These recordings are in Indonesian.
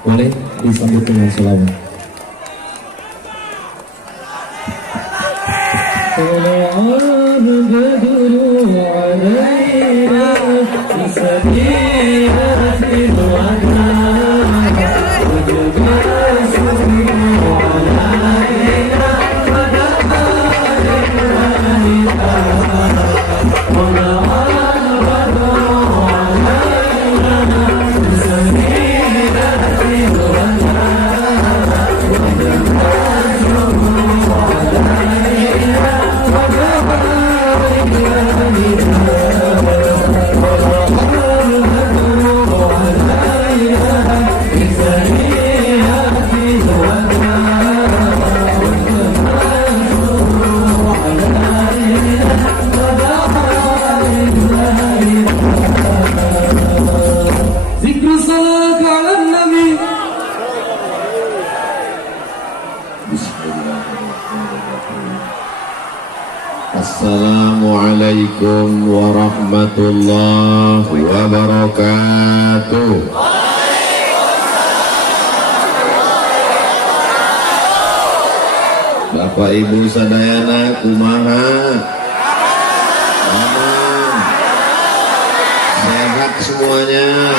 Boleh disambut dengan selawat. Assalamualaikum warahmatullahi wabarakatuh. Bapak Ibu sadayana kumaha? Aman. Sehat semuanya.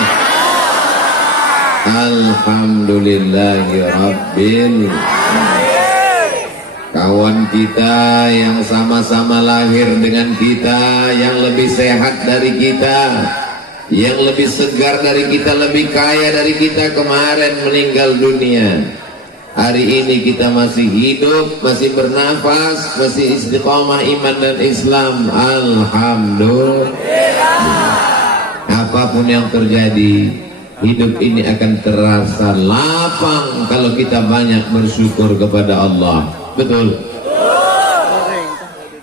Alhamdulillahirabbil alamin. Kawan kita yang sama-sama lahir dengan kita, yang lebih sehat dari kita, yang lebih segar dari kita, lebih kaya dari kita, kemarin meninggal dunia. Hari ini kita masih hidup, masih bernafas, masih istiqomah iman dan Islam. Alhamdulillah. Apapun yang terjadi, hidup ini akan terasa lapang kalau kita banyak bersyukur kepada Allah. Betul.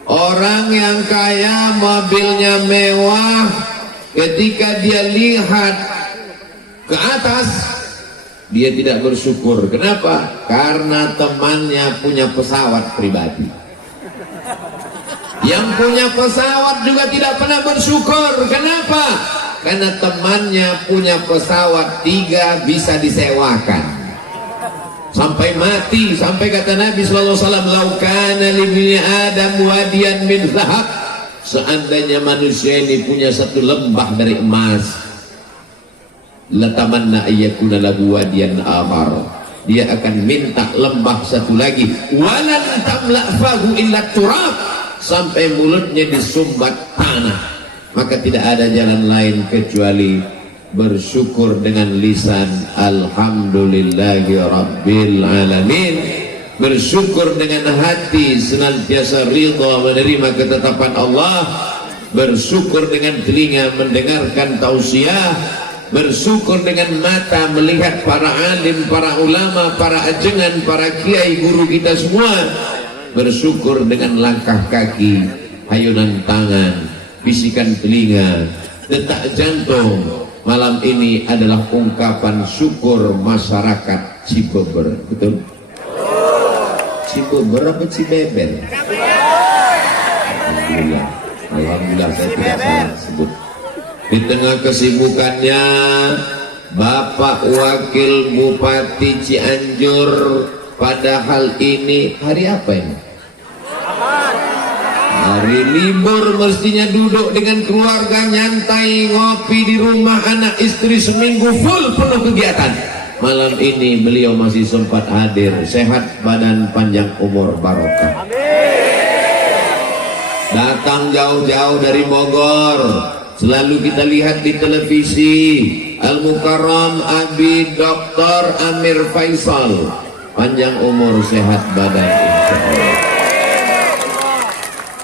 Orang yang kaya, mobilnya mewah, ketika dia lihat ke atas, dia tidak bersyukur. Kenapa? Karena temannya punya pesawat pribadi. Yang punya pesawat juga tidak pernah bersyukur. Kenapa? Karena temannya punya pesawat 3 bisa disewakan sampai mati. Sampai kata Nabi sallallahu alaihi wasallam, "Laukana libni Adam wadiyan min zahab." Seandainya manusia ini punya satu lembah dari emas, latamanna ayyakuna lahu wadiyan akhar. Dia akan minta lembah satu lagi. Walan tamla fahu illa turab. Sampai mulutnya disumbat tanah. Maka tidak ada jalan lain kecuali bersyukur dengan lisan alhamdulillahi rabbil alamin, bersyukur dengan hati senantiasa ridha menerima ketetapan Allah, bersyukur dengan telinga mendengarkan tausiah, bersyukur dengan mata melihat para alim, para ulama, para ajengan, para kiai guru kita semua, bersyukur dengan langkah kaki, hayunan tangan, bisikan telinga, detak jantung. Malam ini adalah ungkapan syukur masyarakat Cibeber. Betul? Cibeber apa Cibeber? Alhamdulillah. Alhamdulillah saya tidak salah sebut. Di tengah kesibukannya, Bapak Wakil Bupati Cianjur, padahal ini hari apa ini? Hari libur, mestinya duduk dengan keluarga, nyantai, ngopi di rumah anak istri, seminggu full penuh kegiatan. Malam ini beliau masih sempat hadir. Sehat badan, panjang umur, barokah. Datang jauh-jauh dari Bogor. Selalu kita lihat di televisi Al-Mukarram Abi Dr. Amir Faisal. Panjang umur, sehat badan, insyaallah.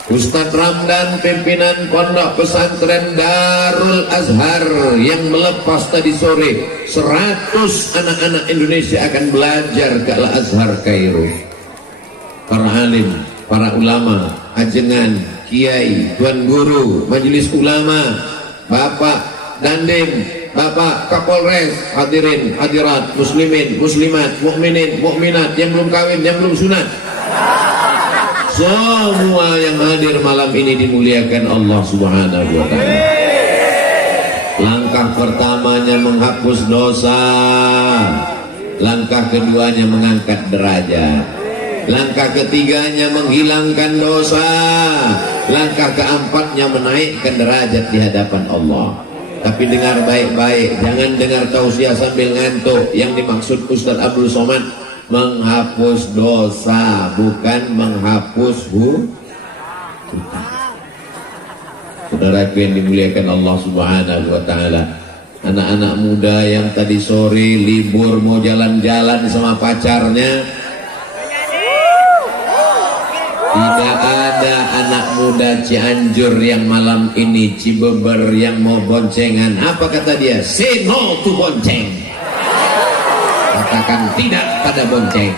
Ustadz Ramdan, pimpinan Pondok Pesantren Darul Azhar, yang melepas tadi sore 100 anak-anak Indonesia akan belajar ke Al-Azhar Kairo. Para alim, para ulama, ajengan, kiai, tuan guru, majelis ulama, Bapak Dandim, Bapak Kapolres, hadirin, hadirat, muslimin, muslimat, mukminin, mukminat, yang belum kawin, yang belum sunat, semua yang hadir malam ini dimuliakan Allah Subhanahu wa ta'ala. Langkah pertamanya menghapus dosa, Langkah keduanya mengangkat derajat. Langkah ketiganya menghilangkan dosa. Langkah keempatnya menaikkan derajat di hadapan Allah. Tapi dengar baik-baik, jangan dengar tausiah sambil ngantuk. Yang dimaksud Ustaz Abdul Somad menghapus dosa, bukan menghapus Saudaraku yang dimuliakan Allah Subhanahu wa taala. Anak-anak muda yang tadi sore libur mau jalan-jalan sama pacarnya, tidak ada anak muda Cianjur yang malam ini Cibeber yang mau boncengan. Apa kata dia? Say no to bonceng. Katakan tidak pada bonceng.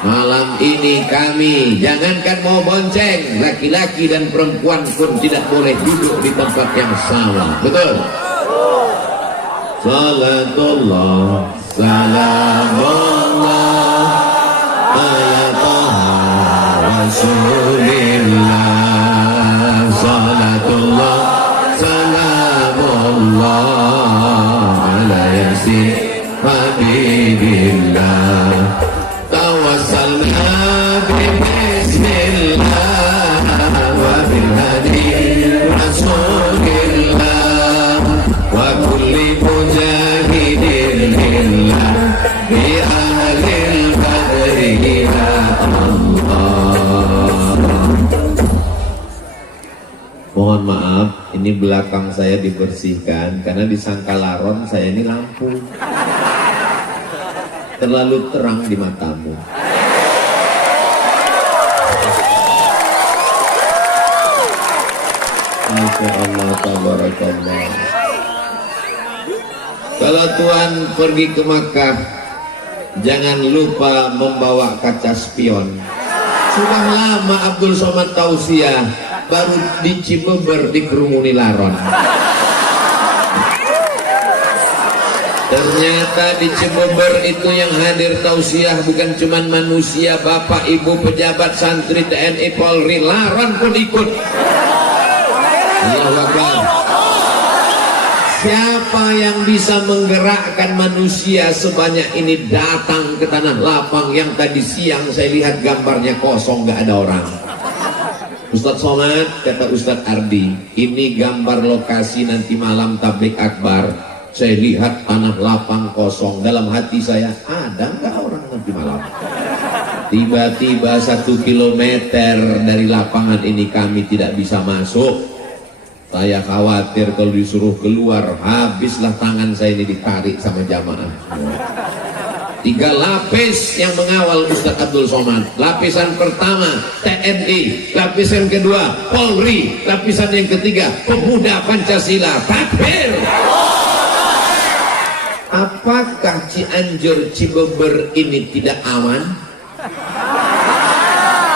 Malam ini kami jangankan mau bonceng, laki-laki dan perempuan pun tidak boleh duduk di tempat yang sama. Betul? Salatullah salamullah ala taha rasulillah. Salatullah salamullah ala yasin habibillah. Tawassalna bismillah wa bil hadi rasulillah wa kulli mujahidin lillah bi ahlil badri ya Allah. Mohon maaf, ini belakang saya dibersihkan karena disangka laron saya ini lampu terlalu terang di matamu. Masya Allah, tabarakallah. Kalau Tuhan pergi ke Makkah, jangan lupa membawa kaca spion. Sudah lama Abdul Somad tausiah, baru di Cibeber dikerumuni laron. Ternyata di Cibeber itu yang hadir tausiah bukan cuma manusia, bapak, ibu, pejabat, santri, TNI, Polri, laron pun ikut. Allahu Akbar. Siapa yang bisa menggerakkan manusia sebanyak ini datang ke tanah lapang yang tadi siang saya lihat gambarnya kosong, gak ada orang. Ustadz Somad, kata Ustadz Ardi, ini gambar lokasi nanti malam tablik akbar. Saya lihat tanah lapang kosong. Dalam hati saya, ada nggak orang nanti malam? Tiba-tiba 1 kilometer dari lapangan ini kami tidak bisa masuk. Saya khawatir kalau disuruh keluar, habislah tangan saya ini ditarik sama jamaah. 3 lapis yang mengawal Ustadz Abdul Somad. Lapisan pertama TNI, lapisan kedua Polri, lapisan yang ketiga pemuda Pancasila. Takbir! Apakah Cianjur Cibeber ini tidak aman?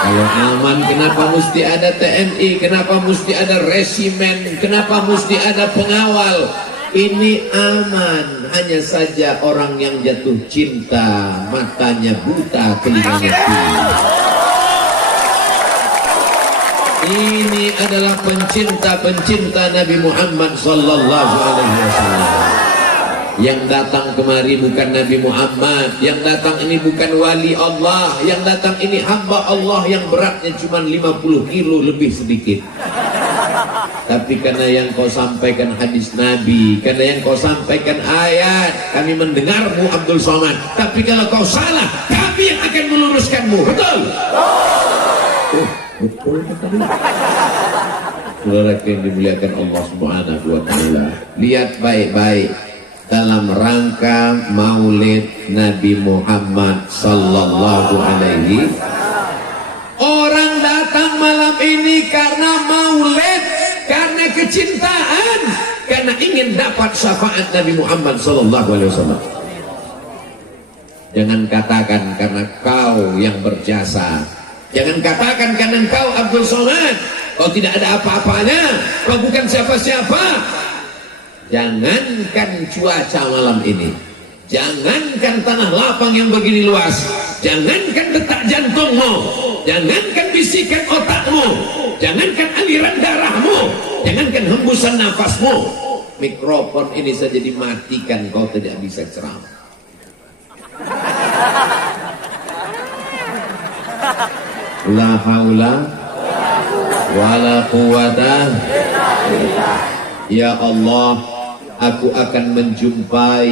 Kalau aman, kenapa mesti ada TNI? Kenapa mesti ada resimen? Kenapa mesti ada pengawal? Ini aman. Hanya saja orang yang jatuh cinta, matanya buta, telinganya tuli. Ini adalah pencinta-pencinta Nabi Muhammad sallallahu alaihi wasallam. Yang datang kemari bukan Nabi Muhammad, yang datang ini bukan wali Allah, yang datang ini hamba Allah yang beratnya cuma 50 kilo lebih sedikit. Tapi karena yang kau sampaikan hadis Nabi, karena yang kau sampaikan ayat, kami mendengarmu Abdul Somad. Tapi kalau kau salah, kami yang akan meluruskanmu. Betul? Betul tadi. Saudara yang dimuliakan Allah Subhanahu wa taala, lihat baik-baik. Dalam rangka maulid Nabi Muhammad sallallahu alaihi, orang datang malam ini karena maulid, karena kecintaan, karena ingin dapat syafaat Nabi Muhammad sallallahu alaihi wasallam. Jangan katakan karena kau yang berjasa, jangan katakan karena kau Abdul Somad, kau tidak ada apa-apanya, kau bukan siapa-siapa. Jangankan cuaca malam ini, jangankan tanah lapang yang begini luas, jangankan detak jantungmu, jangankan bisikan otakmu, jangankan aliran darahmu, jangankan hembusan nafasmu, mikrofon ini saja dimatikan, kau tidak bisa ceramah. La haula wala quwata. Ya Allah, aku akan menjumpai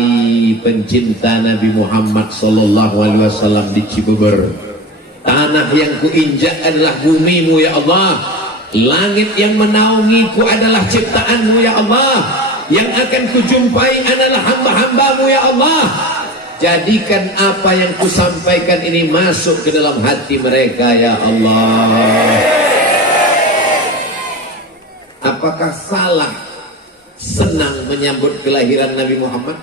pencinta Nabi Muhammad sallallahu alaihi wasallam di Cibeber. Tanah yang kuinjak adalah bumimu ya Allah. Langit yang menaungiku adalah ciptaanmu ya Allah. Yang akan kujumpai adalah hamba-hambamu ya Allah. Jadikan apa yang kusampaikan ini masuk ke dalam hati mereka ya Allah. Apakah salah senang menyambut kelahiran Nabi Muhammad?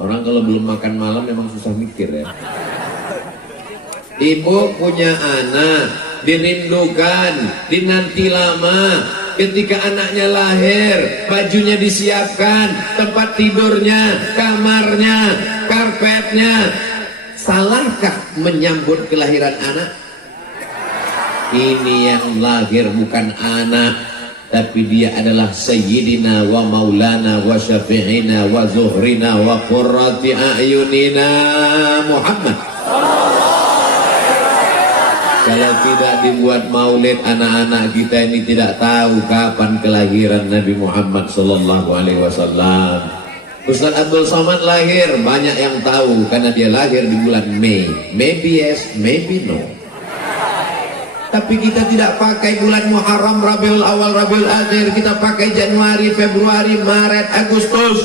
Orang kalau belum makan malam memang susah mikir ya. Ibu punya anak, dirindukan, dinanti lama. Ketika anaknya lahir, bajunya disiapkan, tempat tidurnya, kamarnya, karpetnya. Salahkah menyambut kelahiran anak? Ini yang lahir bukan anak, tapi dia adalah Sayyidina wa Maulana wa Syafi'ina wa Zuhrina wa Qurrati A'yunina Muhammad. Kalau tidak dibuat maulid, anak-anak kita ini tidak tahu kapan kelahiran Nabi Muhammad sallallahu alaihi wasallam. Ustaz Abdul Somad lahir, banyak yang tahu karena dia lahir di bulan Mei. Maybe yes, maybe no. Tapi kita tidak pakai bulan Muharram, Rabiul Awal, Rabiul Akhir. Kita pakai Januari, Februari, Maret, Agustus.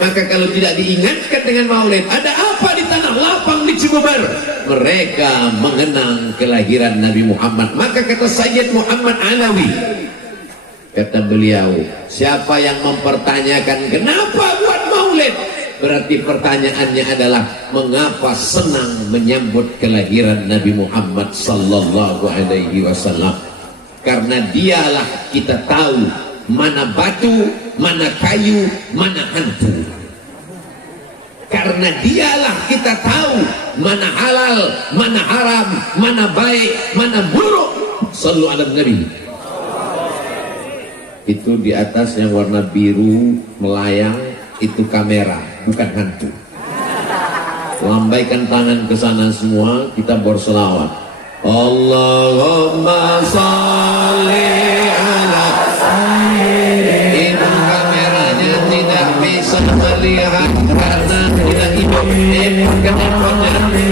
Maka kalau tidak diingatkan dengan maulid, ada apa di tanah lapang di Cibeber? Mereka mengenang kelahiran Nabi Muhammad. Maka kata Sayyid Muhammad Alawi, kata beliau, siapa yang mempertanyakan kenapa buat maulid, berarti pertanyaannya adalah mengapa senang menyambut kelahiran Nabi Muhammad sallallahu alaihi wasallam. Karena dialah kita tahu mana batu, mana kayu, mana hantu. Karena dialah kita tahu mana halal, mana haram, mana baik, mana buruk. Sallu ala Nabi. Itu di atas yang warna biru melayang, itu kamera, bukan hantu. Lambaikan tangan ke sana semua, kita berselawat. Allahumma sholli ala sayyidina. Itu kameranya tidak bisa melihat karena tidak hidup di kedepannya.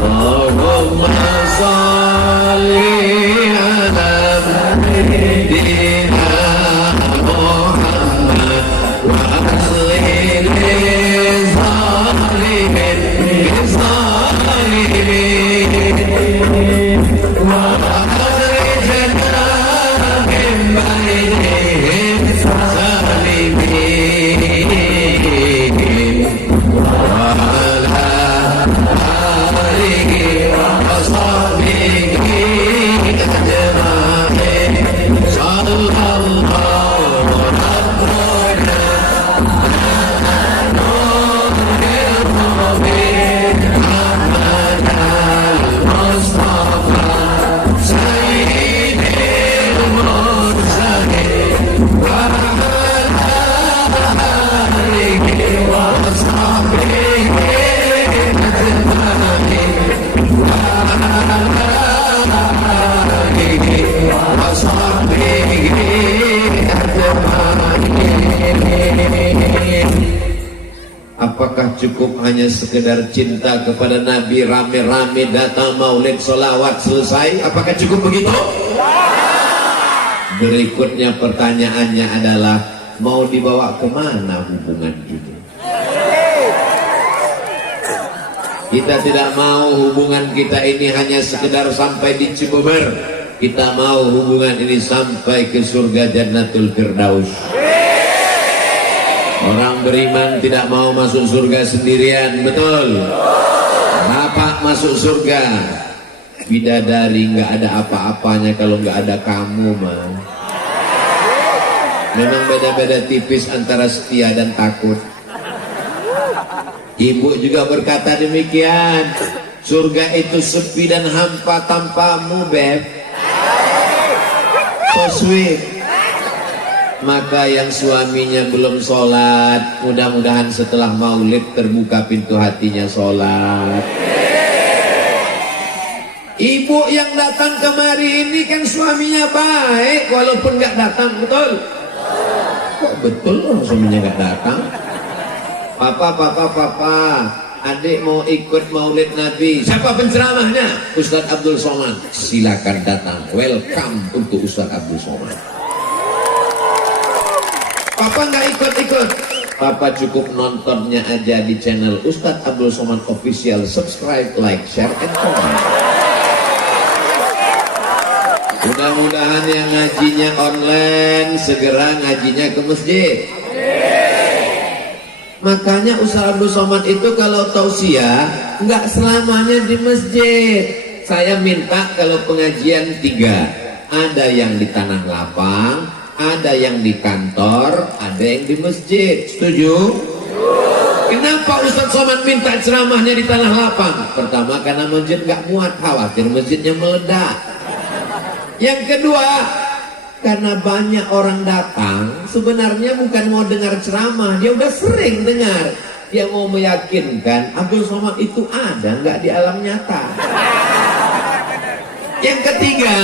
Allahumma sholli ala sayyidina Muhammad wa aslih Apakah cukup hanya sekedar cinta kepada Nabi, rame-rame datang maulid, sholawat, selesai? Apakah cukup begitu? Berikutnya pertanyaannya adalah, mau dibawa kemana hubungan ini? Kita tidak mau hubungan kita ini hanya sekedar sampai di Cibeber. Kita mau hubungan ini sampai ke surga Jannatul Firdaus. Orang beriman tidak mau masuk surga sendirian, betul? Bapak masuk surga, bidadari nggak ada apa-apanya kalau nggak ada kamu, mah. Memang beda-beda tipis antara setia dan takut. Ibu juga berkata demikian. Surga itu sepi dan hampa tanpamu, Beb. So sweet. Maka yang suaminya belum sholat, mudah-mudahan setelah maulid terbuka pintu hatinya sholat. Ibu yang datang kemari ini kan suaminya baik, walaupun nggak datang, betul? Kok betul orang suaminya nggak datang? Papa, adik mau ikut maulid Nabi. Siapa penceramahnya? Ustadz Abdul Somad. Silakan datang. Welcome untuk Ustadz Abdul Somad. Papa nggak ikut-ikut. Papa cukup nontonnya aja di channel Ustadz Abdul Somad Official. Subscribe, like, share, and comment. Mudah-mudahan yang ngajinya online segera ngajinya ke masjid. Makanya Ustaz Abdul Somad itu kalau tausiah nggak selamanya di masjid. Saya minta kalau pengajian 3, ada yang di tanah lapang, ada yang di kantor, ada yang di masjid. Setuju? Kenapa Ustaz Somad minta ceramahnya di tanah lapang? Pertama karena masjid nggak muat, khawatir masjidnya meledak. Yang kedua, karena banyak orang datang, sebenarnya bukan mau dengar ceramah, dia udah sering dengar. Dia mau meyakinkan Abdul Somad itu ada nggak di alam nyata. Yang ketiga,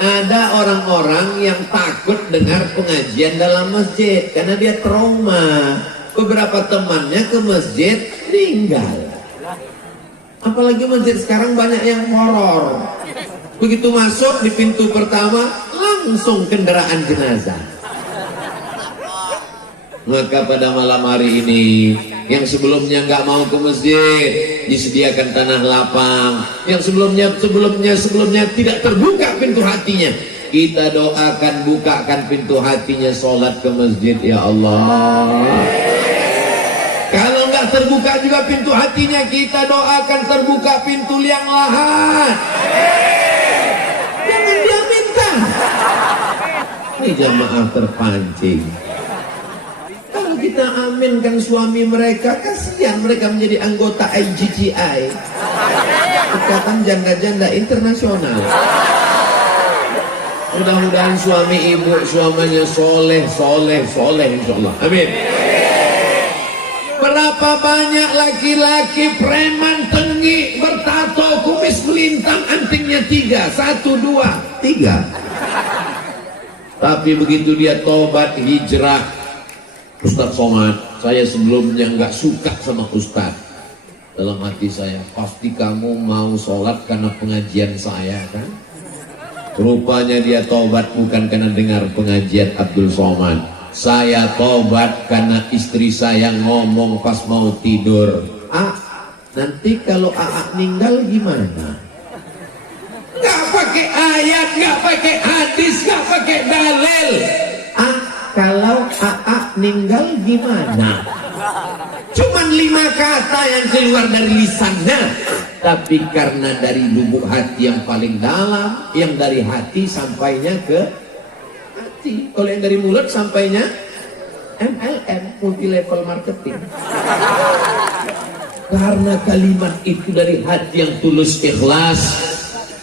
ada orang-orang yang takut dengar pengajian dalam masjid karena dia trauma. Beberapa temannya ke masjid meninggal. Apalagi masjid sekarang banyak yang horor. Begitu masuk di pintu pertama langsung kendaraan jenazah. Maka pada malam hari ini, yang sebelumnya nggak mau ke masjid disediakan tanah lapang, yang sebelumnya tidak terbuka pintu hatinya, kita doakan bukakan pintu hatinya sholat ke masjid ya Allah. Kalau nggak terbuka juga pintu hatinya, kita doakan terbuka pintu liang lahat. Jangan dia minta. Ini jamaah terpancing. Kalau kita aminkan suami mereka, kasihan mereka menjadi anggota IGGI, Ikatan Janda-Janda Internasional. Mudah-mudahan suami ibu suaminya soleh insyaallah. Amin. Berapa banyak laki-laki preman tengik bertato kumis melintang antingnya 3, 1, 2, 3. Tapi begitu dia tobat hijrah, Ustadz Somad, saya sebelumnya nggak suka sama Ustadz. Dalam hati saya, pasti kamu mau sholat karena pengajian saya kan? Rupanya dia tobat bukan karena dengar pengajian Abdul Somad. Saya tobat karena istri saya ngomong pas mau tidur, nanti kalau meninggal gimana? Nggak pakai ayat, nggak pakai hadis, nggak pakai dalil. Kalau meninggal gimana? Cuman 5 kata yang keluar dari lisannya, tapi karena dari lubuk hati yang paling dalam, yang dari hati sampainya ke hati. Kalau yang dari mulut sampainya MLM, multi level marketing. Karena kalimat itu dari hati yang tulus ikhlas,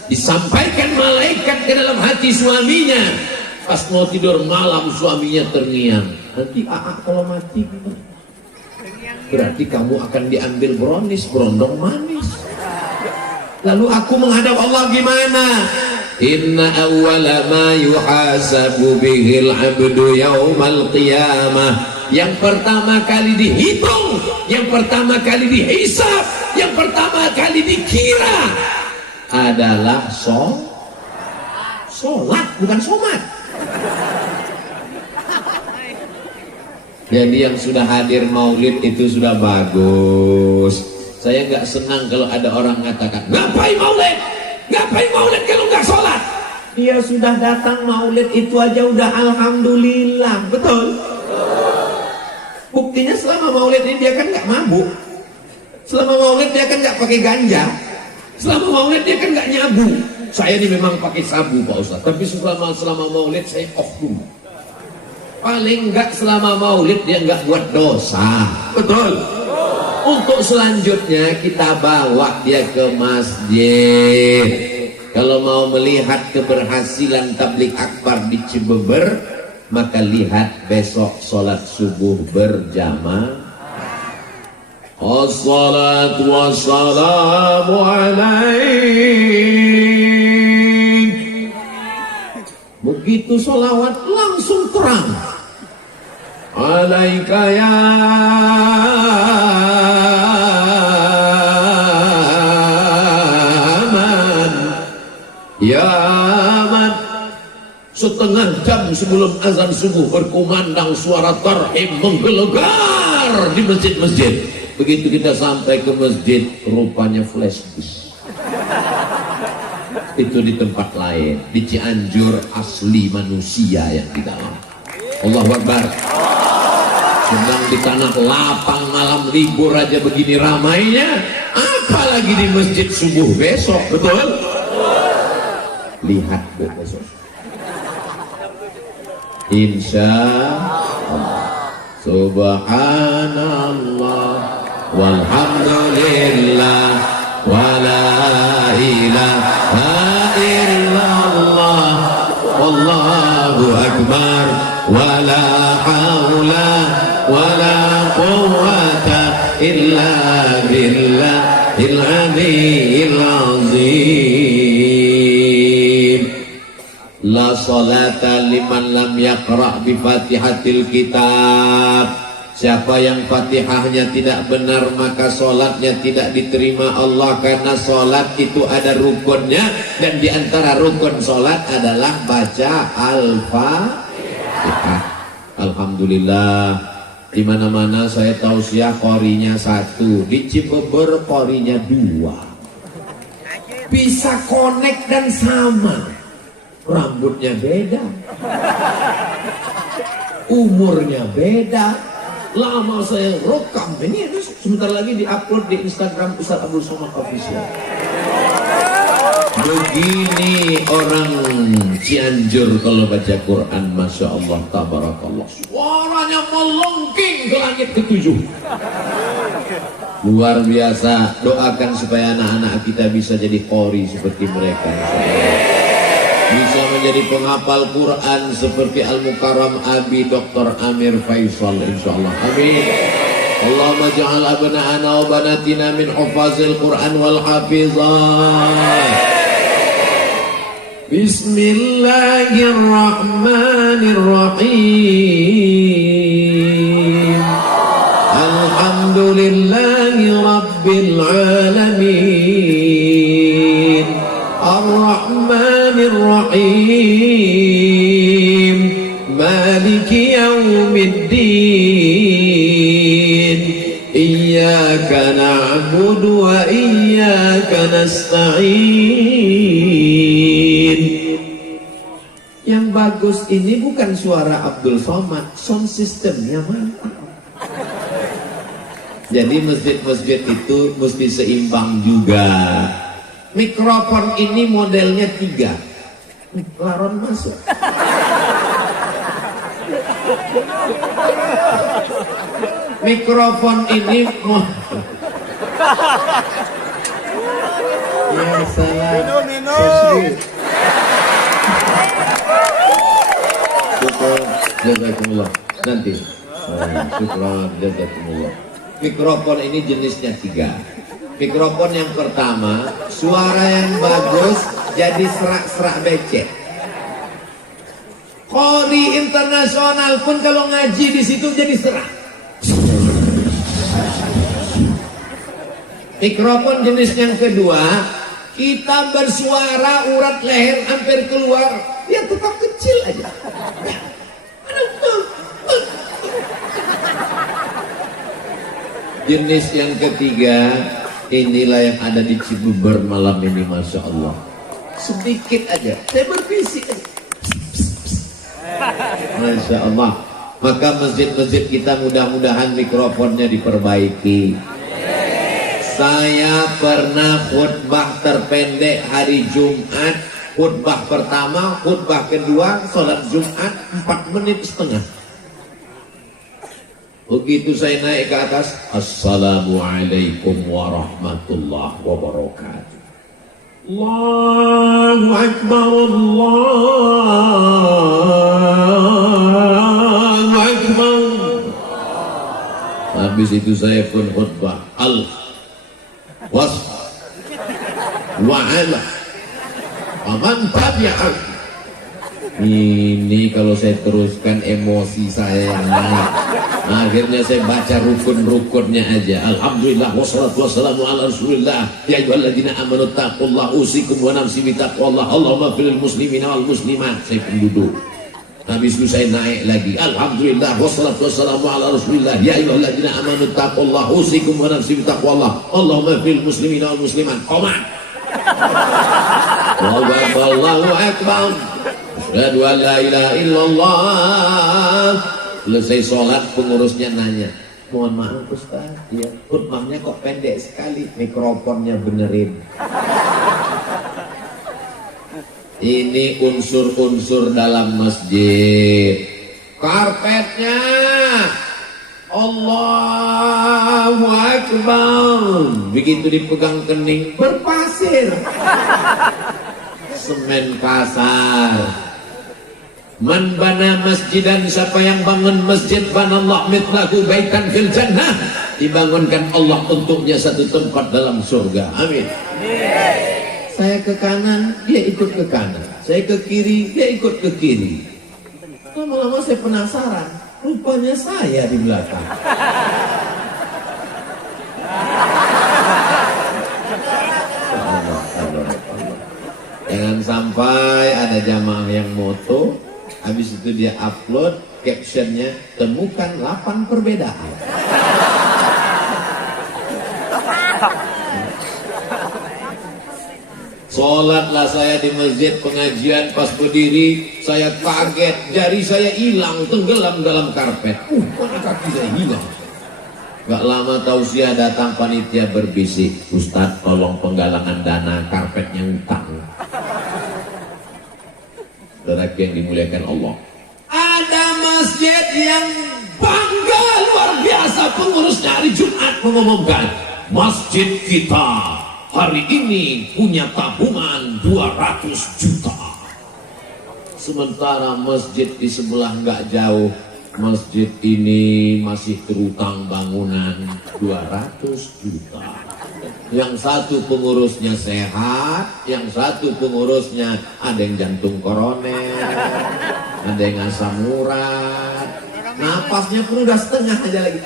disampaikan malaikat ke dalam hati suaminya. Pas mau tidur malam suaminya terngiang, nanti kalau mati gimana? Berarti kamu akan diambil berondong manis. Lalu aku menghadap Allah gimana? Inna awwala ma yuhasabu bihil abdu yaumal qiyamah. Yang pertama kali dihitung, yang pertama kali dihisab, yang pertama kali dikira adalah sholat, bukan somat. Jadi yang sudah hadir maulid itu sudah bagus. Saya nggak senang kalau ada orang mengatakan, ngapain maulid? Ngapain maulid kalau nggak sholat? Dia sudah datang maulid itu aja udah alhamdulillah, betul? Buktinya selama maulid ini dia kan nggak mabuk. Selama maulid dia kan nggak pakai ganja. Selama maulid dia kan nggak nyabu. Saya ini memang pakai sabu Pak Ustaz, tapi selama maulid saya off dulu. Paling enggak selama maulid dia enggak buat dosa, betul? Untuk selanjutnya kita bawa dia ke masjid. Kalau mau melihat keberhasilan tablik akbar di Cibeber, maka lihat besok sholat subuh berjamaah. Assalatu wassalamu alaik. Begitu sholawat langsung terang. Alaika ya man, ya man. Setengah jam sebelum azan subuh berkumandang suara tarhim menggelegar di masjid-masjid. Begitu kita sampai ke masjid, rupanya flash disk. Itu di tempat lain, di Cianjur asli manusia yang di dalam. Allahu Akbar. Sedang di tanah lapang malam libur aja begini ramainya, apalagi di masjid subuh besok, betul? Lihat besok. Insya Allah. Subhanallah walhamdulillah wala ilaha illallah wallahu akbar wala haula wala quwwata illa billahil aliyyil azim. La salata liman lam yaqra' bi fatihatil kitab. Siapa yang fatihahnya tidak benar maka solatnya tidak diterima Allah, karena solat itu ada rukunnya, dan diantara rukun solat adalah baca Al-Fatihah. Alhamdulillah, di mana-mana saya tausiah qorinya 1, di Cibeber qorinya 2. Bisa connect dan sama. Rambutnya beda, umurnya beda. Lama saya rekam ini, sebentar lagi diupload di Instagram Ustaz Abdul Somad Official. Begini orang Cianjur kalau baca Quran, masya Allah, tabarakallah, suaranya melengking ke langit ke-7. Luar biasa. Doakan supaya anak-anak kita bisa jadi qori seperti mereka, bisa menjadi penghafal Quran seperti Al-Mukarram Abi Dr. Amir Faisal, insyaallah. Amin. Allahumma ja'al abna'ana wa banatina min hufazil Quran wal hafizat. Bismillahirrahmanirrahim. Alhamdulillahi rabbil alamin. Ar-Rahmanir Rahim. Maliki yaumiddin. Iyyaka na'budu wa iyyaka nasta'in. Yang bagus ini bukan suara Abdul Somad, sound systemnya mantap. Jadi masjid-masjid itu mesti seimbang juga. Mikrofon ini modelnya 3. Laron masuk. Mikrofon ini ya salah. Syukur jazakumullah. Nanti syukur jazakumullah. Mikrofon ini jenisnya 3. Mikrofon yang pertama, suara yang bagus jadi serak-serak becek. Qori internasional pun kalau ngaji di situ jadi serak. Mikrofon jenis yang kedua, kita bersuara urat leher hampir keluar, ya tetap kecil aja. Jenis yang ketiga, inilah yang ada di Cibeber malam ini, masya Allah. Sedikit aja, saya berbisik aja. Masya Allah. Maka masjid-masjid kita mudah-mudahan mikrofonnya diperbaiki. Saya pernah khutbah terpendek hari Jumat. Khutbah pertama, khutbah kedua, sholat Jumat 4,5 menit. Begitu saya naik ke atas, Assalamualaikum warahmatullahi wabarakatuh. Allahu Akbar, Allah Habis itu saya pun khutbah al was wa'ala aman tabi'ah. Ini kalau saya teruskan emosi saya yang naik. Akhirnya saya baca rukun-rukunnya aja. Alhamdulillah wassalatu wassalamu ala rasulillah. Ya ayyuhalladzina amanu taqullaha usikum wa nafsi bitaqwallah. Allahumma fil muslimina wal muslimat. Saya penduduk. Habis itu saya naik lagi. Alhamdulillah wassalatu wassalamu ala rasulillah. Ya ayyuhalladzina amanu taqullaha usikum wa nafsi bitaqwallah. Allahumma fil muslimina wal muslimat. Qomat. Allahu akbar. Asyhadu an la ilaha illallah. Selesai sholat pengurusnya nanya, mohon maaf Ustaz, ya, khutbahnya kok pendek sekali, mikrofonnya benerin. Ini unsur-unsur dalam masjid. Karpetnya Allahu Akbar, begitu dipegang kening berpasir, semen kasar. Man bana masjidan, siapa yang bangun masjid, banallah mithlahu baitan fil jannah, dibangunkan Allah untuknya satu tempat dalam surga. Amin. Saya ke kanan, dia ikut ke kanan. Saya ke kiri, dia ikut ke kiri. Lama-lama saya penasaran, rupanya saya di belakang. Jangan sampai ada jamaah yang moto, habis itu dia upload captionnya, temukan 8 perbedaan. Sholatlah saya di masjid pengajian, pas berdiri saya kaget, jari saya hilang, tenggelam dalam karpet. Mana kaki saya hilang. Gak lama tausiah datang, panitia berbisik, Ustadz tolong penggalangan dana karpetnya utang. Saudara yang dimuliakan Allah, ada masjid yang bangga luar biasa, pengurusnya hari Jumat mengumumkan, masjid kita hari ini punya tabungan 200 juta. Sementara masjid di sebelah nggak jauh, masjid ini masih terutang bangunan 200 juta. Yang satu pengurusnya sehat, yang satu pengurusnya ada yang jantung koroner, ada yang asam urat, napasnya pun udah setengah aja lagi.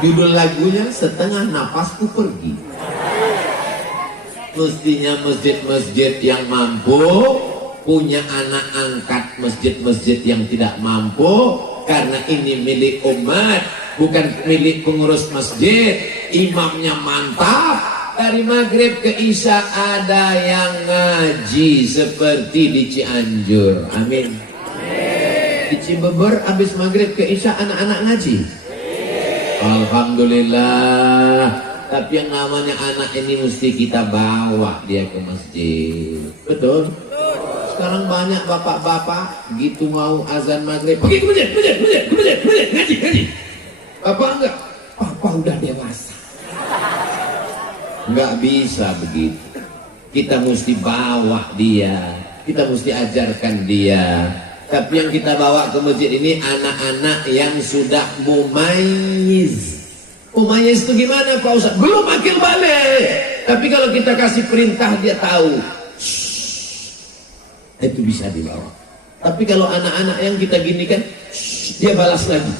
Judul lagunya setengah napasku pergi. Mestinya masjid-masjid yang mampu punya anak angkat masjid-masjid yang tidak mampu, karena ini milik umat, bukan milik pengurus masjid. Imamnya mantap, dari maghrib ke isya ada yang ngaji seperti di Cianjur. Amin. Di Cibeber habis maghrib ke isya anak-anak ngaji. Alhamdulillah. Tapi yang namanya anak ini mesti kita bawa dia ke masjid. Betul? Sekarang banyak bapak-bapak gitu mau azan maghrib, pergi ke masjid, ngaji. Bapak enggak? Bapak udah dewasa. Enggak bisa begitu. Kita mesti bawa dia, kita mesti ajarkan dia. Tapi yang kita bawa ke masjid ini anak-anak yang sudah mumayyiz. Mumayyiz itu gimana Pak Ustaz? Belum akil balik. Tapi kalau kita kasih perintah dia tahu, itu bisa dibawa. Tapi kalau anak-anak yang kita gini kan, dia balas lagi,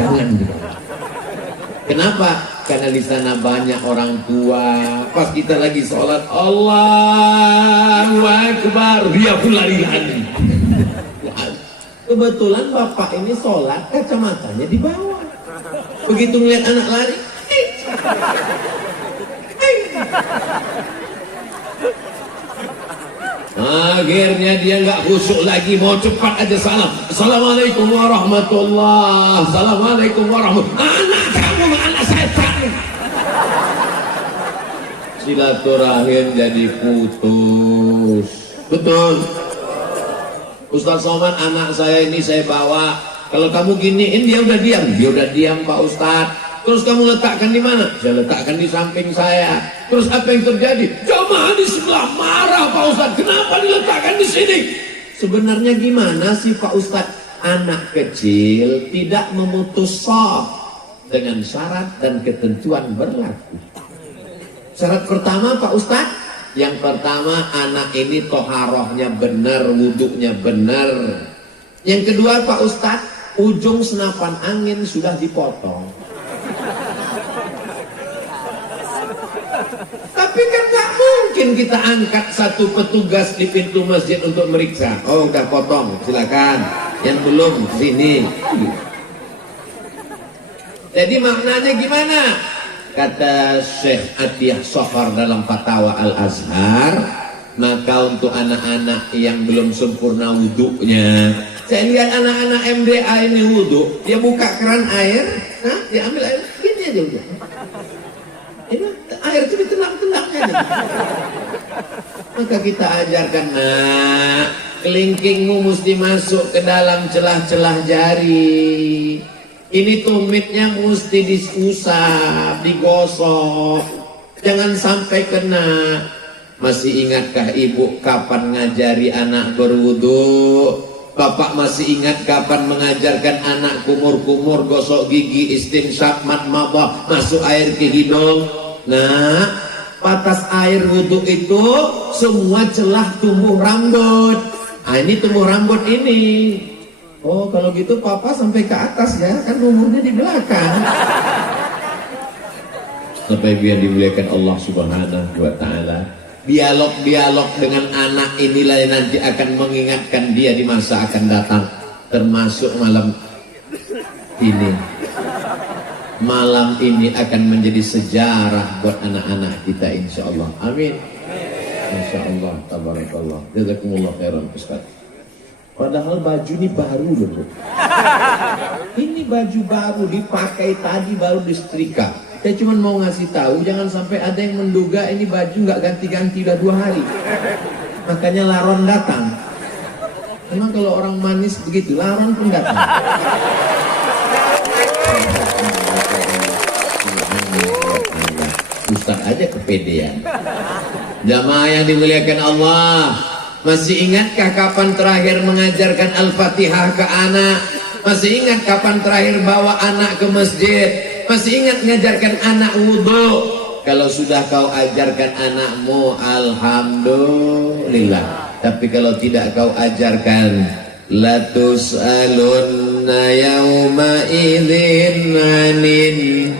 jangan dibawa. Kenapa? Karena di sana banyak orang tua. Pas kita lagi sholat, Allahu Akbar, dia pun lari-lari. Kebetulan bapak ini sholat, kacamatanya di bawah. Begitu melihat anak lari, akhirnya dia nggak khusyuk lagi, mau cepat aja salam. Assalamualaikum warahmatullah. Assalamualaikum warahmatullah. Anak kamu anak setan. Silaturahim jadi putus. Betul. Ustaz Somad, anak saya ini saya bawa. Kalau kamu giniin dia udah diam. Dia udah diam Pak Ustaz. Terus kamu letakkan di mana? Saya letakkan di samping saya. Terus apa yang terjadi? Jamaah di sebelah marah Pak Ustaz. Kenapa diletakkan di sini? Sebenarnya gimana sih Pak Ustaz? anak kecil tidak memutus shaf dengan syarat dan ketentuan berlaku. Syarat pertama Pak Ustadz, yang pertama anak ini toharohnya benar, wuduknya benar. Yang kedua Pak Ustadz, ujung senapan angin sudah dipotong. Tapi kan nggak mungkin kita angkat satu petugas di pintu masjid untuk meriksa. Oh udah potong, silakan. Yang belum sini. Jadi maknanya gimana? Kata Syekh Atiyah Sokhar dalam Fatwa Al-Azhar, maka untuk anak-anak yang belum sempurna wuduknya, saya lihat anak-anak MDA ini wuduk, dia buka keran air, dia ambil air, gini aja udah. Ini air itu ditenang-tenangnya aja. Maka kita ajarkan, nak, kelingkingmu mesti masuk ke dalam celah-celah jari. Ini tumitnya mesti diusap, digosok. Jangan sampai kena. Masih ingatkah ibu kapan ngajari anak berwudu? Bapak masih ingat kapan mengajarkan anak kumur-kumur, gosok gigi, istinsyaq, madmadah, masuk air ke hidung? Nah, batas air wudu itu semua celah tumbuh rambut. Nah, ini tumbuh rambut ini. Oh, kalau gitu papa sampai ke atas ya, kan umurnya di belakang. Sampai biar dimuliakan Allah Subhanahu wa Ta'ala. Dialog-dialog dengan anak inilah yang nanti akan mengingatkan dia di masa akan datang, termasuk malam ini. Malam ini akan menjadi sejarah buat anak-anak kita, insya Allah. Amin. Insya Allah. Tabarakallah. Jazakumullah khairan Ustaz. Padahal baju ini baru loh. Ini baju baru dipakai tadi, baru disetrika. Saya cuma mau ngasih tahu, jangan sampai ada yang menduga ini baju nggak ganti-ganti udah 2 hari. Makanya laron datang. Memang kalau orang manis begitu, laron pun datang. Ustaz aja kepedean. Jamaah yang dimuliakan Allah, masih ingatkah kapan terakhir mengajarkan Al-Fatihah ke anak? Masih ingat kapan terakhir bawa anak ke masjid? Masih ingat mengajarkan anak wudhu? Kalau sudah kau ajarkan anakmu, alhamdulillah. Tapi kalau tidak kau ajarkan, la tus'alunna yawma idzin 'anin.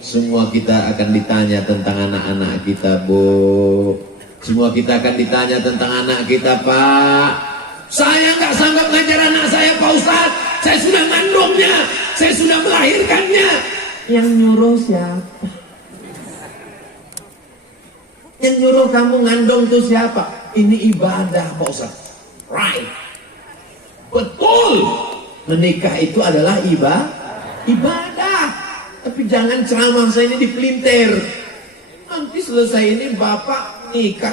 Semua kita akan ditanya tentang anak-anak kita, Bu. Semua kita akan ditanya tentang anak kita, Pak. Saya nggak sanggup ngajar anak saya, Pak Ustadz. Saya sudah ngandungnya, saya sudah melahirkannya. Yang nyuruh siapa? Yang nyuruh kamu ngandung itu siapa? Ini ibadah, Pak Ustadz. Right. Betul. Menikah itu adalah ibadah. Tapi jangan ceramah saya ini dipelintir. Nanti selesai ini bapak nikah,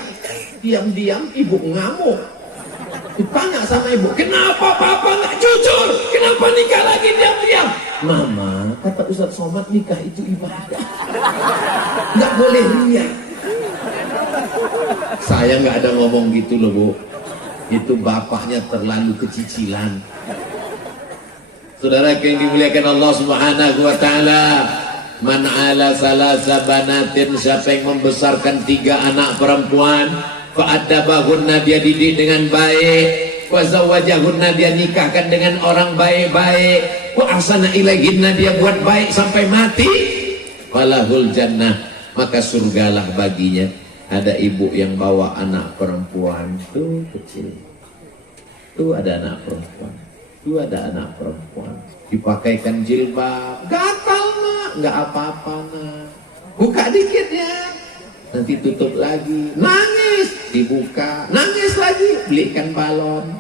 diam-diam ibu ngamuk. Ditanya sama ibu, kenapa papa nggak jujur? Kenapa nikah lagi diam-diam? Mama, kata Ustadz Somad, nikah itu ibadah, nggak boleh riya. Saya nggak ada ngomong gitu loh, Bu. Itu bapaknya terlalu kecicilan. Saudara yang dimuliakan Allah Subhanahu wa Ta'ala, man ala salasa banatin, siapa yang membesarkan 3 anak perempuan, fa'adabahunna, dia didik dengan baik, wa zawajahunna, dia nikahkan dengan orang baik-baik, wa ahsana ilaihinna, dia buat baik sampai mati, falahul jannah, maka surgalah baginya. Ada ibu yang bawa anak perempuan tuh kecil, tuh ada anak perempuan, tuh ada anak perempuan, dipakaikan jilbab, gatal nak, nggak apa-apa nak, buka dikit ya, nanti tutup lagi, nangis, dibuka, nangis lagi, belikan balon,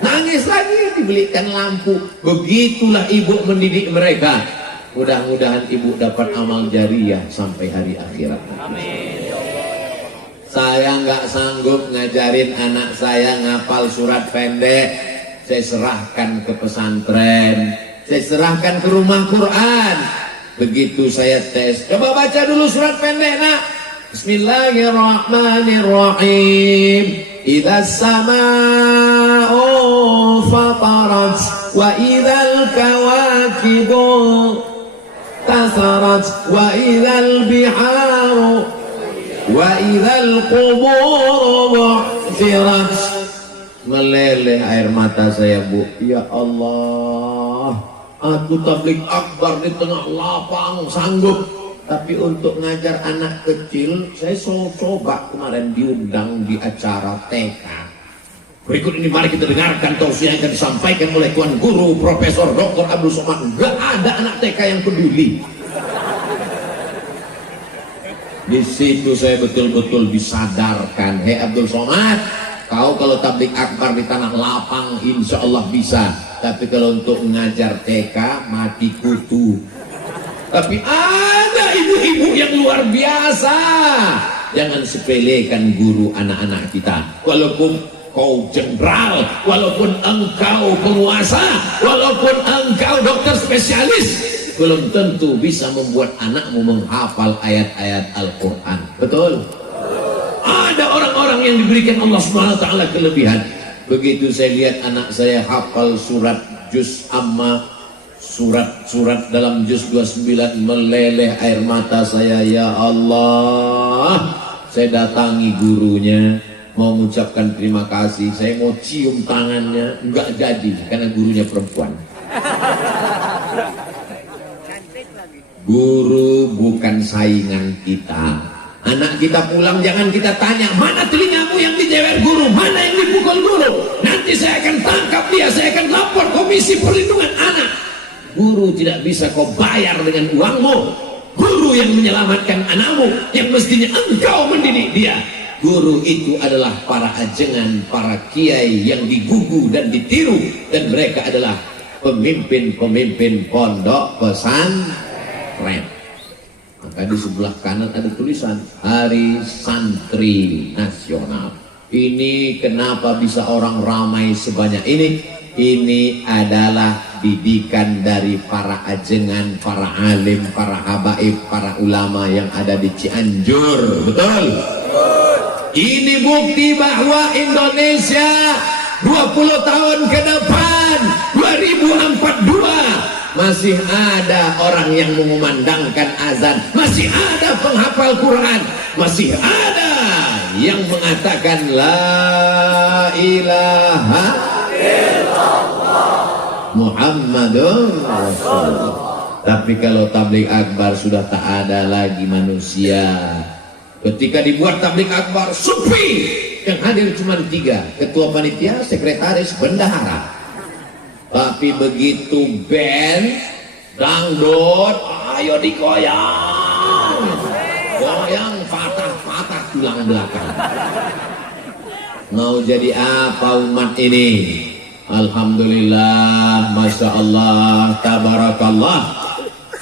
nangis lagi, dibelikan lampu. Begitulah ibu mendidik mereka. Mudah-mudahan ibu dapat amal jariah sampai hari akhirat. Amin. Saya nggak sanggup ngajarin anak saya ngapal surat pendek. Saya serahkan ke pesantren, saya serahkan ke rumah Quran. Begitu saya tes, coba baca dulu surat pendek nak. Bismillahirrahmanirrahim. Idza samaa'u wa idzal kawakibu tasarat wa idzal biharu wa idzal qubur bu'thirat. Meleleh air mata saya, Bu. Ya Allah, aku tabligh akbar di tengah lapang sanggup, tapi untuk ngajar anak kecil saya coba kemarin diundang di acara TK. Berikut ini mari kita dengarkan tausiah yang akan disampaikan oleh Tuan Guru Profesor Dr. Abdul Somad. Enggak ada anak TK yang peduli. Di situ saya betul-betul disadarkan, hei Abdul Somad, kau kalau tabligh akbar di tanah lapang insya Allah bisa, tapi kalau untuk mengajar TK mati kutu. Tapi ada ibu-ibu yang luar biasa. Jangan sepelekan guru anak-anak kita. Walaupun kau jenderal, walaupun engkau penguasa, walaupun engkau dokter spesialis, belum tentu bisa membuat anakmu menghafal ayat-ayat Al-Quran. Betul? Ada orang-orang yang diberikan Allah SWT kelebihan. Begitu saya lihat anak saya hafal surat juz amma, surat-surat dalam juz 29, meleleh air mata saya. Ya Allah, saya datangi gurunya, mau mengucapkan terima kasih, saya mau cium tangannya, enggak jadi karena gurunya perempuan. Guru bukan saingan kita. Anak kita pulang jangan kita tanya, mana telingamu yang dijewer guru, mana yang dipukul guru, nanti saya akan tangkap dia, saya akan lapor Komisi Perlindungan Anak. Guru tidak bisa kau bayar dengan uangmu. Guru yang menyelamatkan anakmu, yang mestinya engkau mendidik dia. Guru itu adalah para ajengan, para kiai yang digugu dan ditiru, dan mereka adalah pemimpin-pemimpin pondok pesantren. Maka di sebelah kanan ada tulisan Hari Santri Nasional. Ini kenapa bisa orang ramai sebanyak ini? Ini adalah didikan dari para ajengan, para alim, para habaib, para ulama yang ada di Cianjur. Betul? Ini bukti bahwa Indonesia 20 tahun ke depan, 2042, masih ada orang yang mengumandangkan azan, masih ada penghafal Quran, masih ada yang mengatakan la ilaha illallah Muhammadun Rasulullah. Tapi kalau tabligh akbar sudah tak ada lagi manusia. Ketika dibuat tabligh akbar, sepi, yang hadir cuma 3, ketua panitia, sekretaris, bendahara. Tapi begitu band dangdut, ayo digoyang, goyang patah-patah tulang belakang. Mau jadi apa umat ini? Alhamdulillah, Masya Allah, Tabarakallah.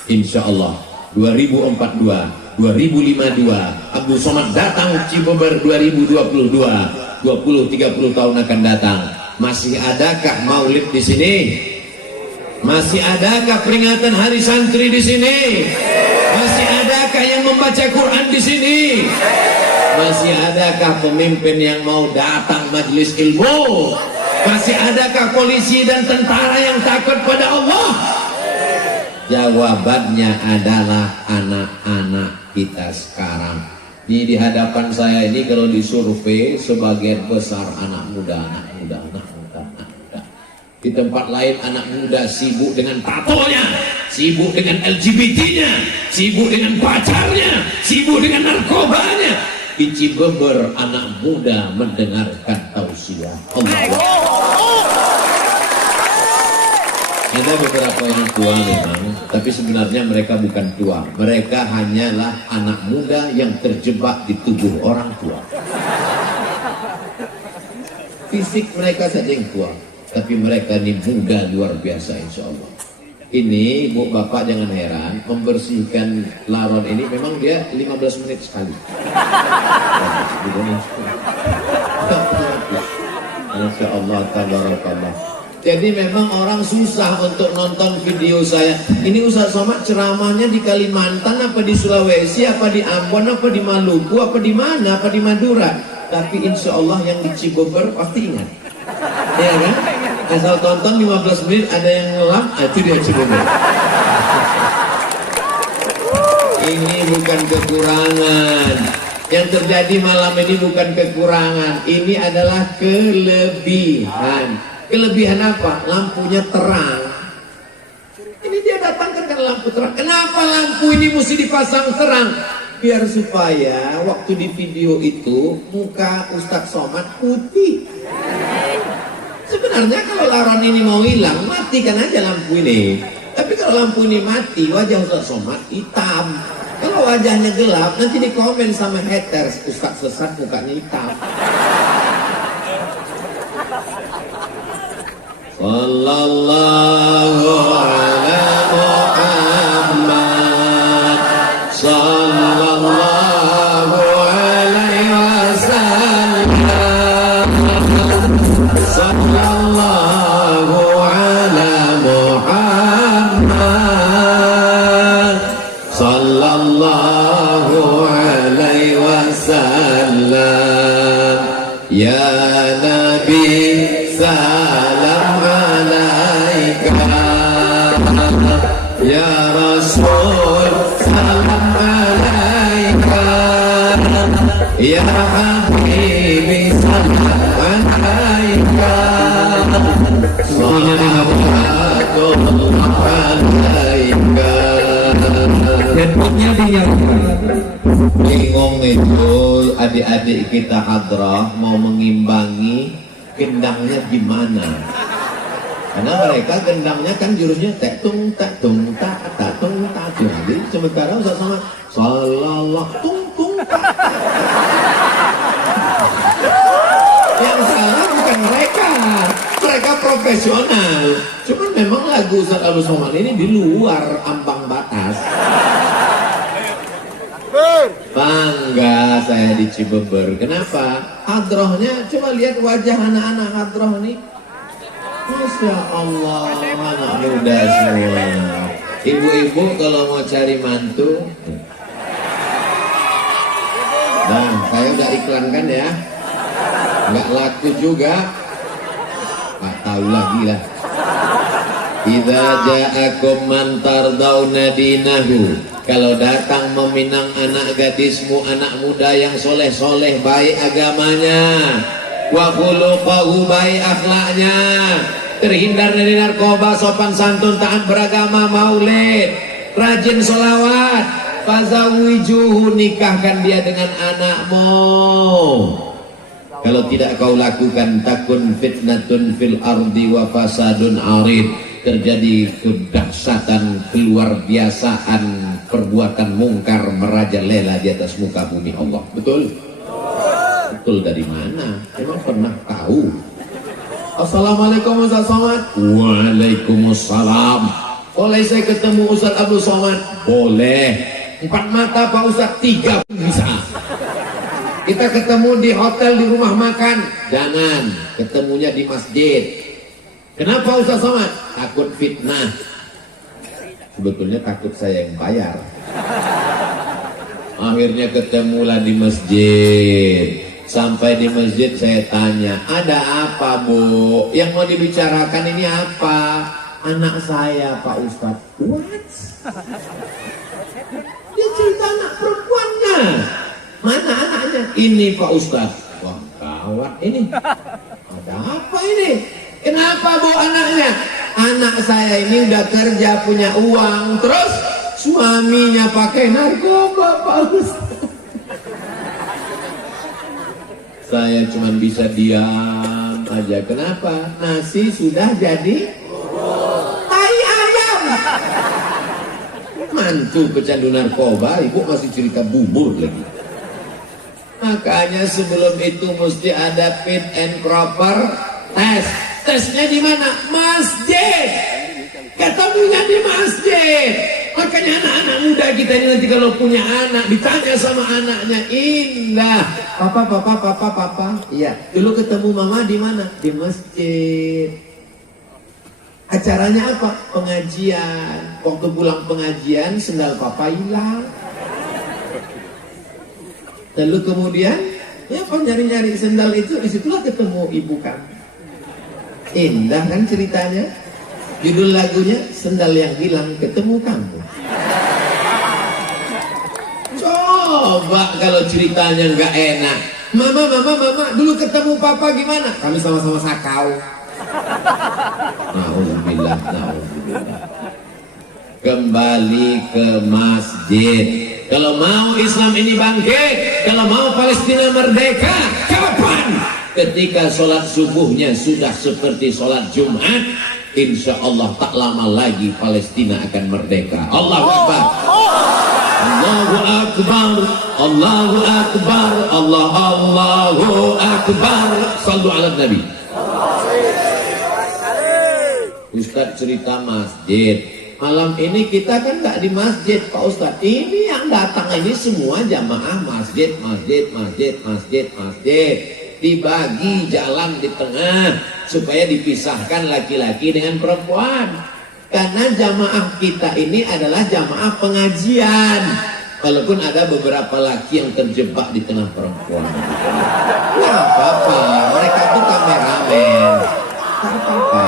Insya Allah 2042, 2052 Abdul Somad datang Cibeber 2022, 20-30 tahun akan datang. Masih adakah maulid di sini? Masih adakah peringatan Hari Santri di sini? Masih adakah yang membaca Quran di sini? Masih adakah pemimpin yang mau datang majelis ilmu? Masih adakah polisi dan tentara yang takut pada Allah? Jawabannya adalah anak-anak kita sekarang. Di hadapan saya ini kalau disurvei sebagian besar anak muda. Di tempat lain anak muda sibuk dengan tatonya, sibuk dengan LGBT-nya, sibuk dengan pacarnya, sibuk dengan narkobanya. Di Cibeber anak muda mendengarkan tausiah Allah. Ada beberapa yang tua memang, tapi sebenarnya mereka bukan tua. Mereka hanyalah anak muda yang terjebak di tubuh orang tua. Fisik mereka saja yang tua, tapi mereka ini muda luar biasa insya Allah. Ini Bu Bapak jangan heran, membersihkan laron ini memang dia 15 menit sekali. Masya Allah, tabarakallah. Jadi memang orang susah untuk nonton video saya. Ini Ustaz Somad ceramahnya di Kalimantan apa di Sulawesi apa di Ambon apa di Maluku apa di mana apa di Madura. Tapi insya Allah yang di Cibeber pasti ingat. Ya kan? Asal tonton 15 menit ada yang ngelap, itu dia Cibubur. Ini bukan kekurangan. Yang terjadi malam ini bukan kekurangan, ini adalah kelebihan. Kelebihan apa? Lampunya terang. Ini dia datangkan lampu terang. Kenapa lampu ini mesti dipasang terang? Biar supaya waktu di video itu muka Ustadz Somad putih. Sebenarnya kalau laron ini mau hilang, matikan aja lampu ini. Tapi kalau lampu ini mati, wajah Ustadz Somad hitam. Kalau wajahnya gelap, nanti di komen sama haters, Ustadz sesat mukanya hitam. Sallallahu ala Muhammad, sallallahu alaihi wasallam, sallallahu ala Muhammad, sallallahu alaihi wasallam. Ya Nabi salam alaika, ya Rasul salam alaika, ya Habibi salam alaika, sallallahu alaika. Handphonenya dinyalakan. Bingung itu adik-adik kita hadrah mau mengimbangi gendangnya gimana? Karena mereka gendangnya kan jurusnya tak tung tak tung tak tak tung tak. Jadi sementara Ustaz sama sallallahu tung tung tak. Yang salah bukan mereka, mereka profesional. Cuman memang lagu Ustaz Abdul Somad ini di luar ambang batas. Bangga saya di Cibubur. Kenapa? Hadrohnya, coba lihat wajah anak-anak hadroh nih. Masya Allah, anak muda semua. Ibu-ibu kalau mau cari mantu, nah saya udah iklankan ya, nggak laku juga, nggak tahu lagi lah. Idza ja'akum man tardawna dinahu, kalau datang meminang anak gadismu, anak muda yang soleh-soleh, baik agamanya, wa khuluquhu, baik akhlaknya, terhindar dari narkoba, sopan santun, taat beragama, maulid, rajin sholawat, fazawijuhu, nikahkan dia dengan anakmu. Kalau tidak kau lakukan, takun fitnatun fil ardi wa fasadun arid, terjadi kedahsyatan, keluar biasaan, perbuatan mungkar merajalela di atas muka bumi Allah. Betul? Betul dari mana? Emang pernah tahu? Assalamualaikum Ustaz Somad. Waalaikumsalam. Boleh saya ketemu Ustaz Abdul Somad? Boleh. 4 mata Pak Ustaz, 3 pun bisa. Kita ketemu di hotel, di rumah makan. Jangan, ketemunya di masjid. Kenapa Ustaz Somad? Takut fitnah. Sebetulnya takut saya yang bayar. Akhirnya ketemulah di masjid. Sampai di masjid saya tanya, ada apa Bu? Yang mau dibicarakan ini apa? Anak saya Pak Ustaz. What? Dia cerita anak perempuannya. Mana anaknya? Ini Pak Ustaz. Wah gawat ini. Ada apa ini? Kenapa Bu anaknya? Anak saya ini udah kerja, punya uang, terus suaminya pakai narkoba Pak Ustaz. Saya cuma bisa diam aja. Kenapa? Nasi sudah jadi tai ayam. Mantu pecandu narkoba, ibu masih cerita bubur lagi. Makanya sebelum itu mesti ada fit and proper test. Tesnya di mana? Masjid. Ketemunya di masjid. Makanya anak-anak muda kita ini nanti kalau punya anak ditanya sama anaknya, indah. Papa. Iya. Dulu ketemu mama di mana? Di masjid. Acaranya apa? Pengajian. Waktu pulang pengajian, sendal papa hilang. Lalu kemudian, ya kok nyari-nyari sendal itu, disitulah ketemu ibu kan. Indah kan ceritanya. Judul lagunya Sendal yang Hilang Ketemu Kamu. Coba kalau ceritanya nggak enak. Mama, dulu ketemu papa gimana? Kami sama-sama sakau. Nauzubillah. Kembali ke masjid. Kalau mau Islam ini bangkit, kalau mau Palestina merdeka, kapan? Ketika sholat subuhnya sudah seperti sholat Jumat, insya Allah tak lama lagi Palestina akan merdeka. Allahu Akbar. Allahu Akbar. Allahu Akbar. Allahu Akbar. Sallu ala Nabi. Ustaz cerita masjid. Malam ini kita kan nggak di masjid Pak Ustaz. Ini yang datang ini semua jamaah masjid. Dibagi jalan di tengah supaya dipisahkan laki-laki dengan perempuan. Karena jamaah kita ini adalah jamaah pengajian. Walaupun ada beberapa laki yang terjebak di tengah perempuan. Nggak apa-apa, mereka itu kameramen. Nggak apa-apa.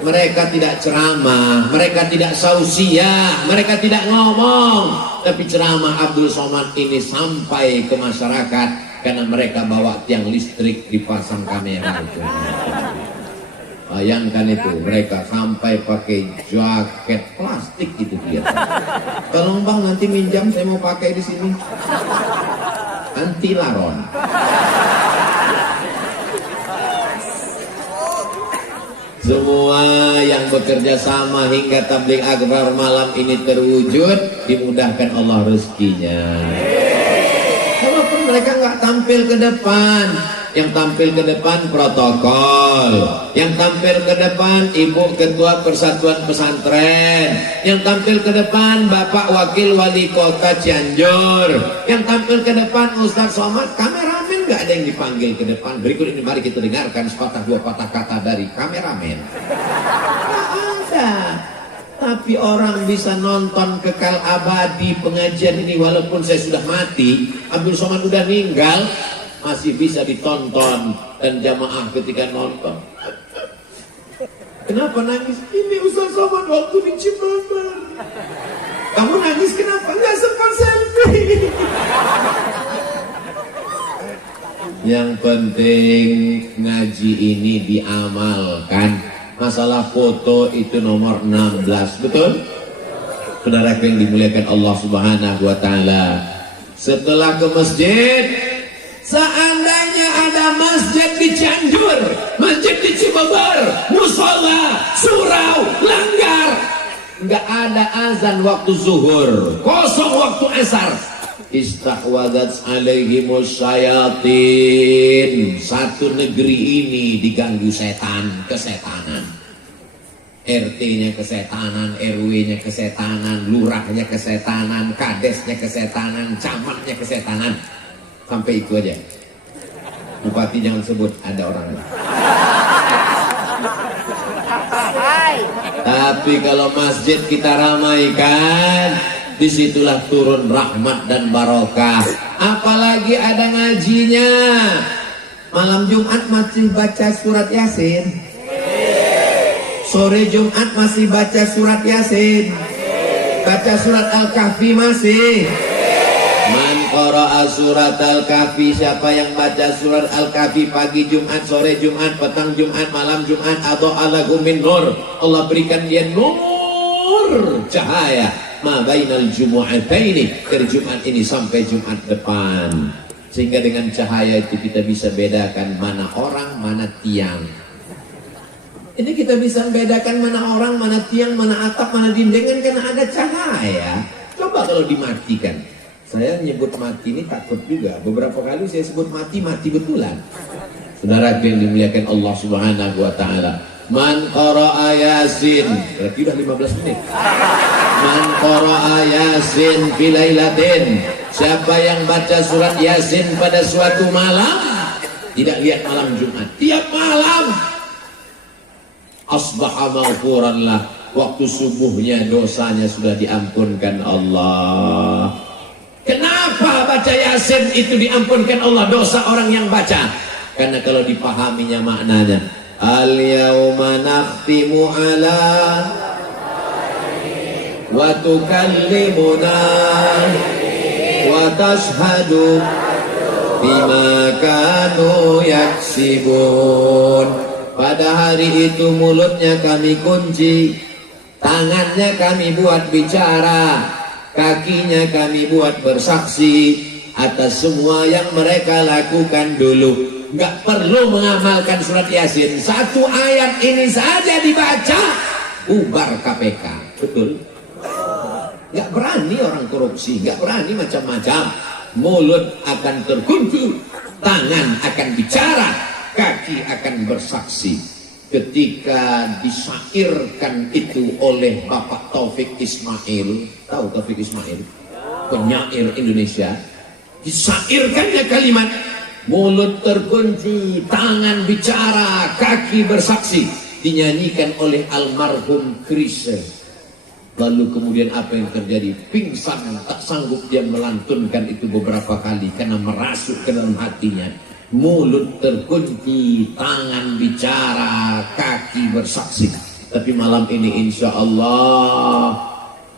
Mereka tidak ceramah, mereka tidak sausiah, mereka tidak ngomong. Tapi ceramah Abdul Somad ini sampai ke masyarakat karena mereka bawa tiang listrik dipasang kamera itu. Bayangkan itu, mereka sampai pakai jaket plastik itu dia. Tolong bang, nanti minjam, saya mau pakai di sini. Anti laron. Semua yang bekerja sama hingga tabligh akbar malam ini terwujud, dimudahkan Allah rezekinya. Walaupun mereka nggak tampil ke depan, yang tampil ke depan protokol, yang tampil ke depan Ibu Ketua Persatuan Pesantren, yang tampil ke depan Bapak Wakil Wali Kota Cianjur, yang tampil ke depan Ustaz Somad. Kameramen nggak ada yang dipanggil ke depan. Berikut ini mari kita dengarkan sepatah dua patah kata dari kameramen. Nggak ada. Tapi orang bisa nonton kekal abadi pengajian ini walaupun saya sudah mati, Abdul Somad udah meninggal, masih bisa ditonton dan jamaah ketika nonton. Kenapa nangis? Ini Ustaz Somad waktu di Cimandan. Kamu nangis kenapa? Nggak sempat selfie. Yang penting ngaji ini diamalkan. Masalah foto itu nomor 16, betul? Saudara yang dimuliakan Allah Subhanahu wa taala. Setelah ke masjid, seandainya ada masjid di Cianjur, masjid di Cibubur, musola, surau, langgar, nggak ada azan waktu zuhur, kosong waktu asar. Istahwadat alaihimus syayatin. Satu negeri ini diganggu setan, kesetanan. RT-nya kesetanan, RW-nya kesetanan, lurahnya kesetanan, kadesnya kesetanan, camatnya kesetanan. Sampai itu aja. Bupati jangan sebut, ada orangnya. Tapi kalau masjid kita ramaikan, disitulah turun rahmat dan barokah. Apalagi ada ngajinya. Malam Jumat masih baca surat Yasin. Sore Jumat masih baca surat Yasin. Baca surat Al-Kahfi masih. Man qara'a surat Al-Kahfi, siapa yang baca surat Al-Kahfi pagi Jumat, sore Jumat, petang Jumat, malam Jumat, atau ala min nur, Allah berikan dia nur, cahaya ma bainal jumu'ataini, dari Jumat ini sampai Jumat depan. Sehingga dengan cahaya itu kita bisa bedakan mana orang, mana tiang. Ini kita bisa bedakan mana orang, mana tiang, mana atap, mana dinding, karena ada cahaya. Coba kalau dimatikan. Saya nyebut mati ini takut juga. Beberapa kali saya sebut mati, mati betulan. Saudara yang dimuliakan Allah Subhanahu wa taala. Man qara'a Yasin, berarti udah 15 menit. Man qara'a Yasin fi lailatin, siapa yang baca surat Yasin pada suatu malam, tidak lihat malam Jumat, tiap malam, asbaha maghfuran lah, waktu subuhnya dosanya sudah diampunkan Allah. Kenapa baca Yasin itu diampunkan Allah dosa orang yang baca? Karena kalau dipahaminya maknanya, Al-yawma nakhtimu ala wa tukallimuna wa tashhadu bima kanu yaksibun. Pada hari itu mulutnya kami kunci, tangannya kami buat bicara, kakinya kami buat bersaksi atas semua yang mereka lakukan dulu. Nggak perlu mengamalkan surat Yasin, satu ayat ini saja dibaca, bubar KPK. Betul? Nggak berani orang korupsi, nggak berani macam-macam. Mulut akan terkunci, tangan akan bicara, kaki akan bersaksi. Ketika disairkan itu oleh Bapak Taufik Ismail, tahu Taufik Ismail, penyair Indonesia, disairkannya kalimat mulut terkunci, tangan bicara, kaki bersaksi, dinyanyikan oleh almarhum Chrisye. Lalu kemudian apa yang terjadi? Pingsan, tak sanggup dia melantunkan itu beberapa kali karena merasuk ke dalam hatinya. Mulut terkunci, tangan bicara, kaki bersaksi. Tapi malam ini insya Allah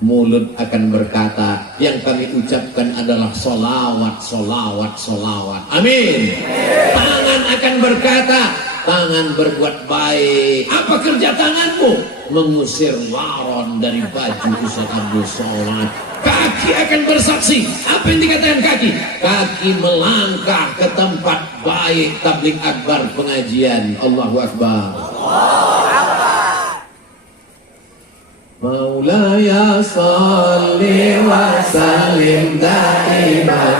mulut akan berkata, yang kami ucapkan adalah solawat, solawat, solawat. Amin. Tangan akan berkata, tangan berbuat baik. Apa kerja tanganmu? Mengusir laron dari baju Ustaz Abdul Somad. Kaki akan bersaksi. Apa yang dikatakan kaki? Kaki melangkah ke tempat baik tabligh akbar pengajian. Allahu Akbar. Maulaya salli wa sallim daiman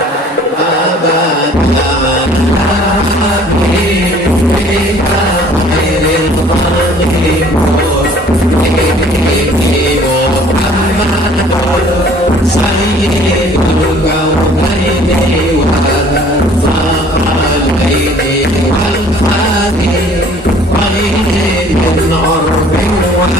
abadan ala habibika khairil khalqi Muhammad sayyidul kaunaini wa thaqalaini wal fadil khairil urbi wa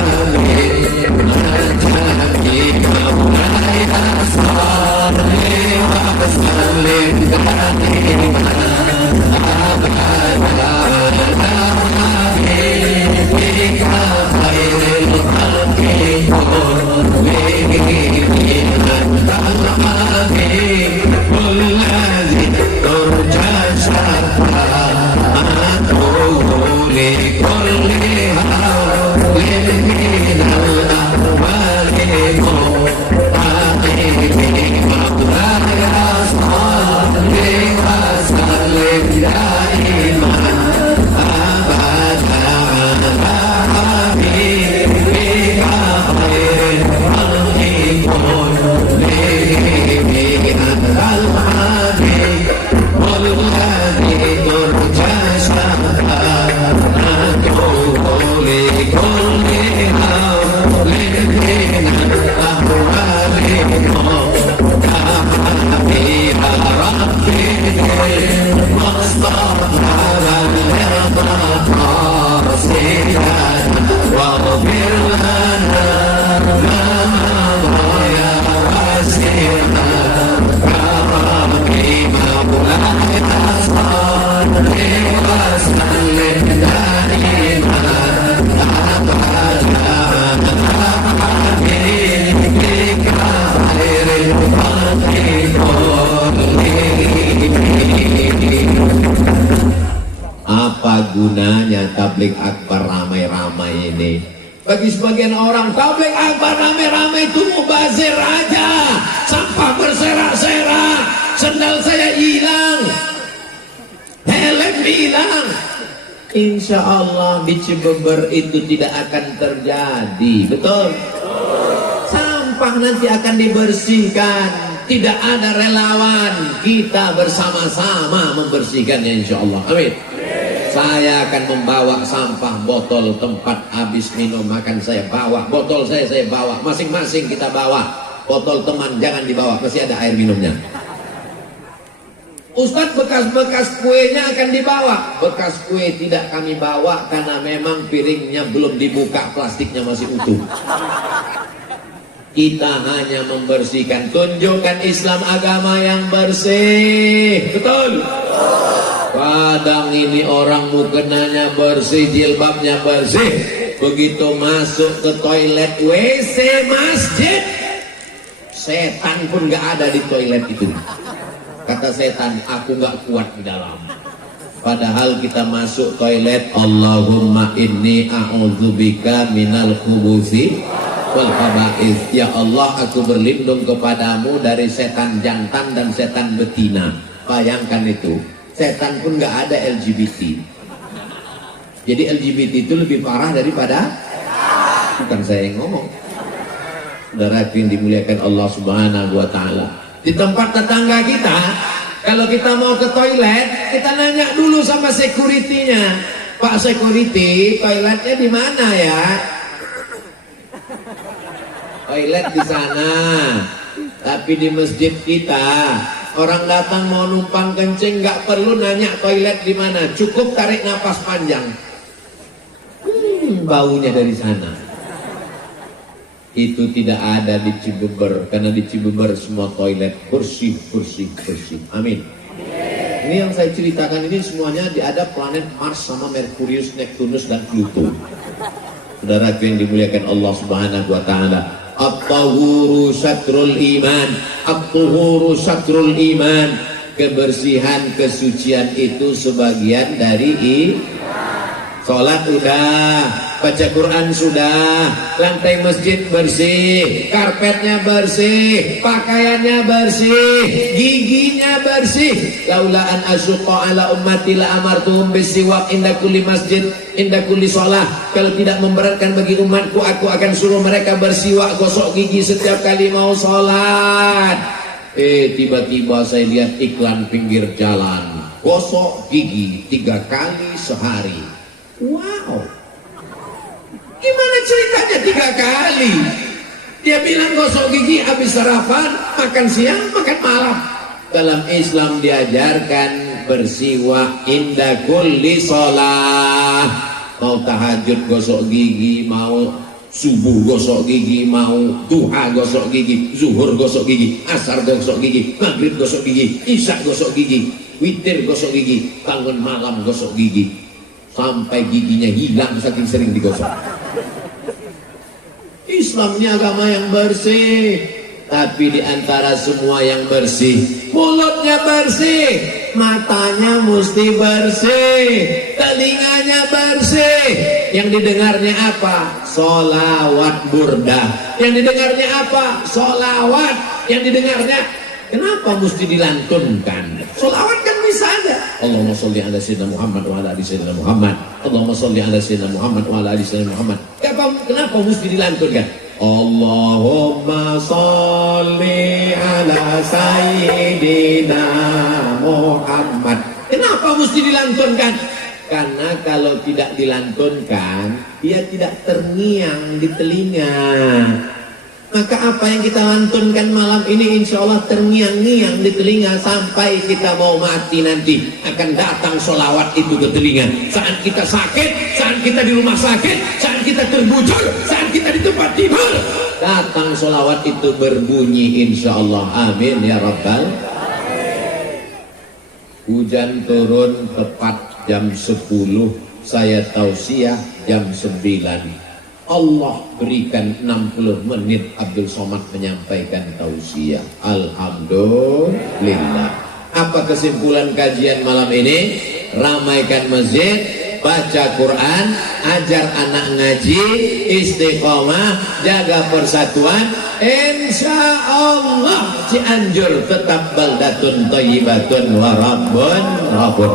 gunanya tabligh akbar ramai-ramai ini? Bagi sebagian orang tabligh akbar ramai-ramai itu mubazir aja, sampah berserak-serak, sendal saya hilang, helm hilang. Insya Allah di Cibeber itu tidak akan terjadi, betul? Sampah nanti akan dibersihkan, tidak ada relawan, kita bersama-sama membersihkannya insya Allah. Amin. Saya akan membawa sampah, botol tempat habis minum makan saya bawa, botol saya bawa, masing-masing kita bawa. Botol teman jangan dibawa, masih ada air minumnya. Ustadz, bekas-bekas kuenya akan dibawa. Bekas kue tidak kami bawa karena memang piringnya belum dibuka, plastiknya masih utuh. Kita hanya membersihkan, tunjukkan Islam agama yang bersih. Betul? Kadang ini orang mukenanya bersih, jilbabnya bersih, begitu masuk ke toilet WC masjid, setan pun gak ada di toilet itu. Kata setan, aku gak kuat di dalam. Padahal kita masuk toilet, Allahumma inni a'udzubika minal khubuthi wal khaba'ith. Ya Allah, aku berlindung kepadamu dari setan jantan dan setan betina. Bayangkan itu, setan pun gak ada LGBT. Jadi LGBT itu lebih parah daripada, bukan saya yang ngomong, saudara yang dimuliakan Allah Subhanahu wa Ta'ala. Di tempat tetangga kita, kalau kita mau ke toilet, kita nanya dulu sama security-nya, Pak security, toiletnya di mana ya? Toilet di sana. Tapi di masjid kita, orang datang mau numpang kencing nggak perlu nanya toilet di mana, cukup tarik napas panjang. Baunya dari sana. Itu tidak ada di Cibeber, karena di Cibeber semua toilet bersih. Amin. Ini yang saya ceritakan ini semuanya ada planet Mars sama Merkurius, Neptunus dan Pluto. Saudara yang dimuliakan Allah Subhanahu wa Ta'ala. At-tahuru syatrul iman. At-tuhuru syatrul iman. Kebersihan, kesucian itu sebagian dari sholat udah, baca Quran sudah, lantai masjid bersih, karpetnya bersih, pakaiannya bersih, giginya bersih. Laula an asyqa ala ummati la amartuhum bisiwak inda kulli masjid inda kulli shalah. Kalau tidak memberatkan bagi umatku, aku akan suruh mereka bersiwak, gosok gigi setiap kali mau sholat. Tiba-tiba saya lihat iklan pinggir jalan, gosok gigi 3 kali sehari. Wow, gimana ceritanya 3 kali? Dia bilang gosok gigi habis sarapan, makan siang, makan malam. Dalam Islam diajarkan bersiwak inda kulli sholah. Mau tahajud gosok gigi, mau subuh gosok gigi, mau duha gosok gigi, zuhur gosok gigi, asar gosok gigi, maghrib gosok gigi, isya gosok gigi, witir gosok gigi, bangun malam gosok gigi. Sampai giginya hilang saking sering digosok. Islam ini agama yang bersih. Tapi diantara semua yang bersih, mulutnya bersih, matanya mesti bersih, telinganya bersih. Yang didengarnya apa? Sholawat burdah. Yang didengarnya apa? Sholawat. Yang didengarnya, kenapa mesti dilantunkan? Sholawat kan bisa aja. Allahumma sholli ala sayyidina Muhammad wa ala ali sayyidina Muhammad. Allahumma sholli ala sayyidina Muhammad wa ala ali sayyidina Muhammad. Kenapa mesti dilantunkan? Allahumma sholli ala sayyidina Muhammad. Kenapa mesti dilantunkan? Karena kalau tidak dilantunkan, dia tidak terngiang di telinga. Maka apa yang kita lantunkan malam ini insya Allah terngiang-ngiang di telinga sampai kita mau mati nanti. Akan datang sholawat itu ke telinga. Saat kita sakit, saat kita di rumah sakit, saat kita terbujur, saat kita di tempat tidur, datang sholawat itu berbunyi insya Allah. Amin ya Rabbal. Hujan turun tepat jam 10, saya tausiah jam 9. Allah berikan 60 menit Abdul Somad menyampaikan tausiah. Alhamdulillah. Apa kesimpulan kajian malam ini? Ramaikan masjid, baca Quran, ajar anak ngaji, istiqomah, jaga persatuan. Insya Allah Cianjur tetap baldatun thayyibatun wa rabbun ghafur.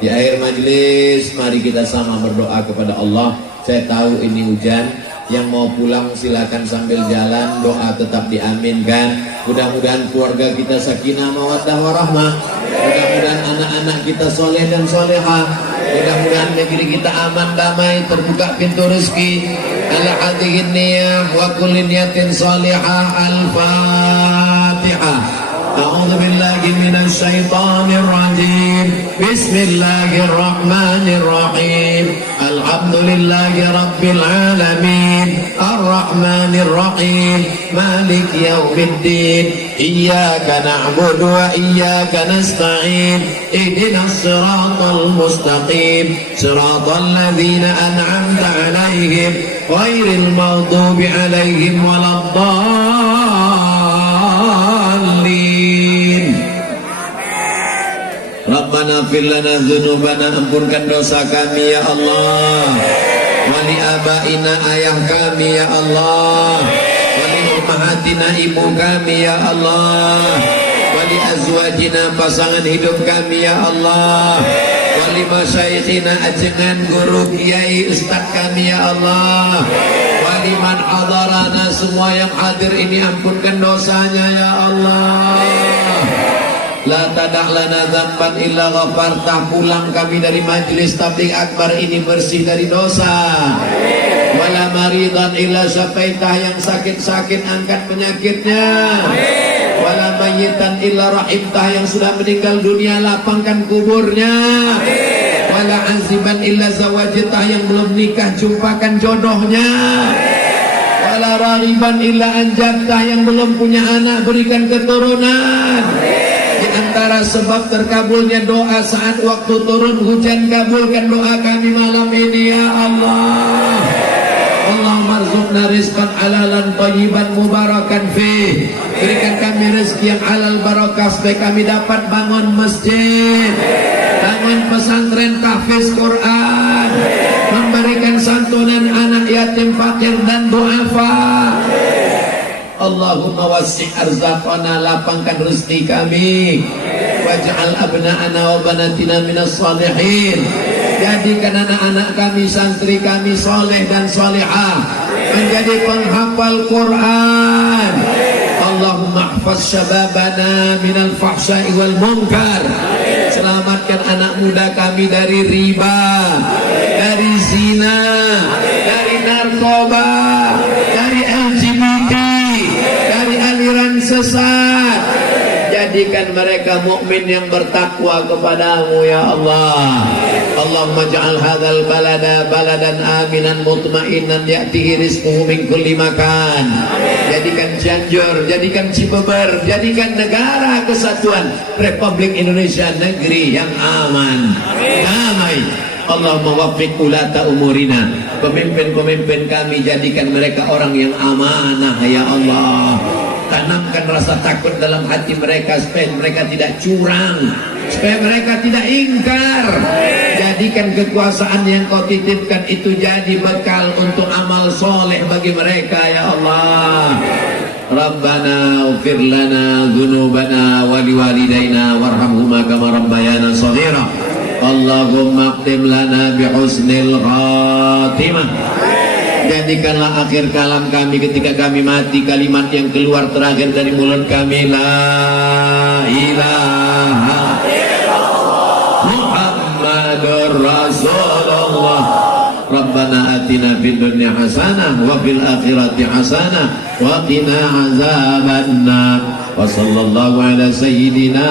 Di akhir majelis, mari kita sama berdoa kepada Allah. Saya tahu ini hujan, yang mau pulang silakan sambil jalan, doa tetap diaminkan. Mudah-mudahan keluarga kita sakinah mawaddah warahmah. Mudah-mudahan anak-anak kita soleh dan solehah. Mudah-mudahan negeri kita aman, damai, terbuka pintu rezeki. Ala hadhihi niyah wa kulli niyatin salihah. Al-Fatihah. A'udzu billahi minasy syaithanir rajim. Bismillahirrahmanirrahim. Alhamdulillahi Rabbil Alamin Ar-Rahmanir Rahim Malik Yawmiddin Iyyaka na'budu wa iyyaka nasta'in Ihdinas siratal mustaqim Siratal ladzina an'amta 'alaihim ghairil maghdubi 'alaihim waladdallin. Rabbana fir lana dzunubana, ampunkan dosa kami ya Allah. Wali abaina, ayah kami ya Allah. Wali ummahatina, ibu kami ya Allah. Wali azwajina, pasangan hidup kami ya Allah. Wali masyayikhina, ajengan guru kiai ustaz kami ya Allah. Wali man hadarana, semua yang hadir ini ampunkan dosanya ya Allah. La tadak lana dzamban illa ghafartah, pulang kami dari majlis tabligh akbar ini bersih dari dosa. Wala maridan illa syafaitah, yang sakit-sakit angkat penyakitnya. Wala mayyitan illa rahimtah, yang sudah meninggal dunia lapangkan kuburnya. Wala aziban illa zawajitah, yang belum nikah jumpakan jodohnya. Wala raghiban illa anjabtah, yang belum punya anak berikan keturunan. Di antara sebab terkabulnya doa saat waktu turun hujan, kabulkan doa kami malam ini ya Allah. Allahumma arzuqna rizqan halalan thayyiban mubarakan fih. Berikan kami rezeki yang halal barakah supaya kami dapat bangun masjid, bangun pesantren tahfiz Quran, memberikan santunan anak yatim fakir dan duafa. Allahumma wasi' arzaqana, lapangkan rezeki kami. Waj'al abna'ana wa banatina minas salihin, jadikan anak-anak kami, santri kami soleh dan solehah, menjadi penghafal Quran. Allahumma ihfaz syababana minal fahsya'i wal munkar, selamatkan anak muda kami dari riba, dari zina, dari narkoba, dari LGBT, aliran sesat. Jadikan mereka mukmin yang bertakwa kepadamu ya Allah. Allahumma ja'al hadzal balada baladan aminan mutmainan ya'tihi rizquhu min kulli makan. Jadikan Cianjur, jadikan Cibeber, jadikan negara kesatuan Republik Indonesia negeri yang aman, damai. Allahumma waffiq ulata umurina, pemimpin-pemimpin kami jadikan mereka orang yang amanah ya Allah. Tanamkan rasa takut dalam hati mereka supaya mereka tidak curang, supaya mereka tidak ingkar. Jadikan kekuasaan yang kau titipkan itu jadi bekal untuk amal soleh bagi mereka ya Allah. Rabbana ighfir lana dzunubana wa liwalidayna warhamhuma kama rabbayana shaghira. Allahumma khtim lana bihusnil khatimah. Jadikanlah akhir kalam kami ketika kami mati kalimat yang keluar terakhir dari mulut kami, la ilaha illallah Muhammadur Rasulullah. Rabbana atina fid dunya hasanah wa fil akhirati hasanah wa qina azabannar. Wa sallallahu ala sayyidina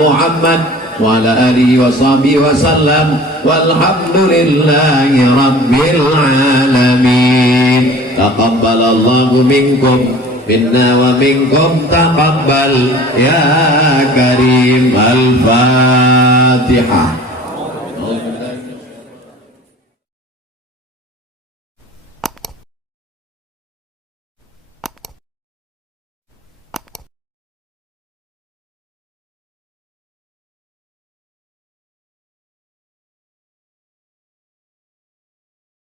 Muhammad wa ala alihi wa sahbihi wa sallam walhamdulillahi rabbil alamin. Taqabbalallahu minkum minna wa minkum taqabbal ya karim. Al-Fatihah.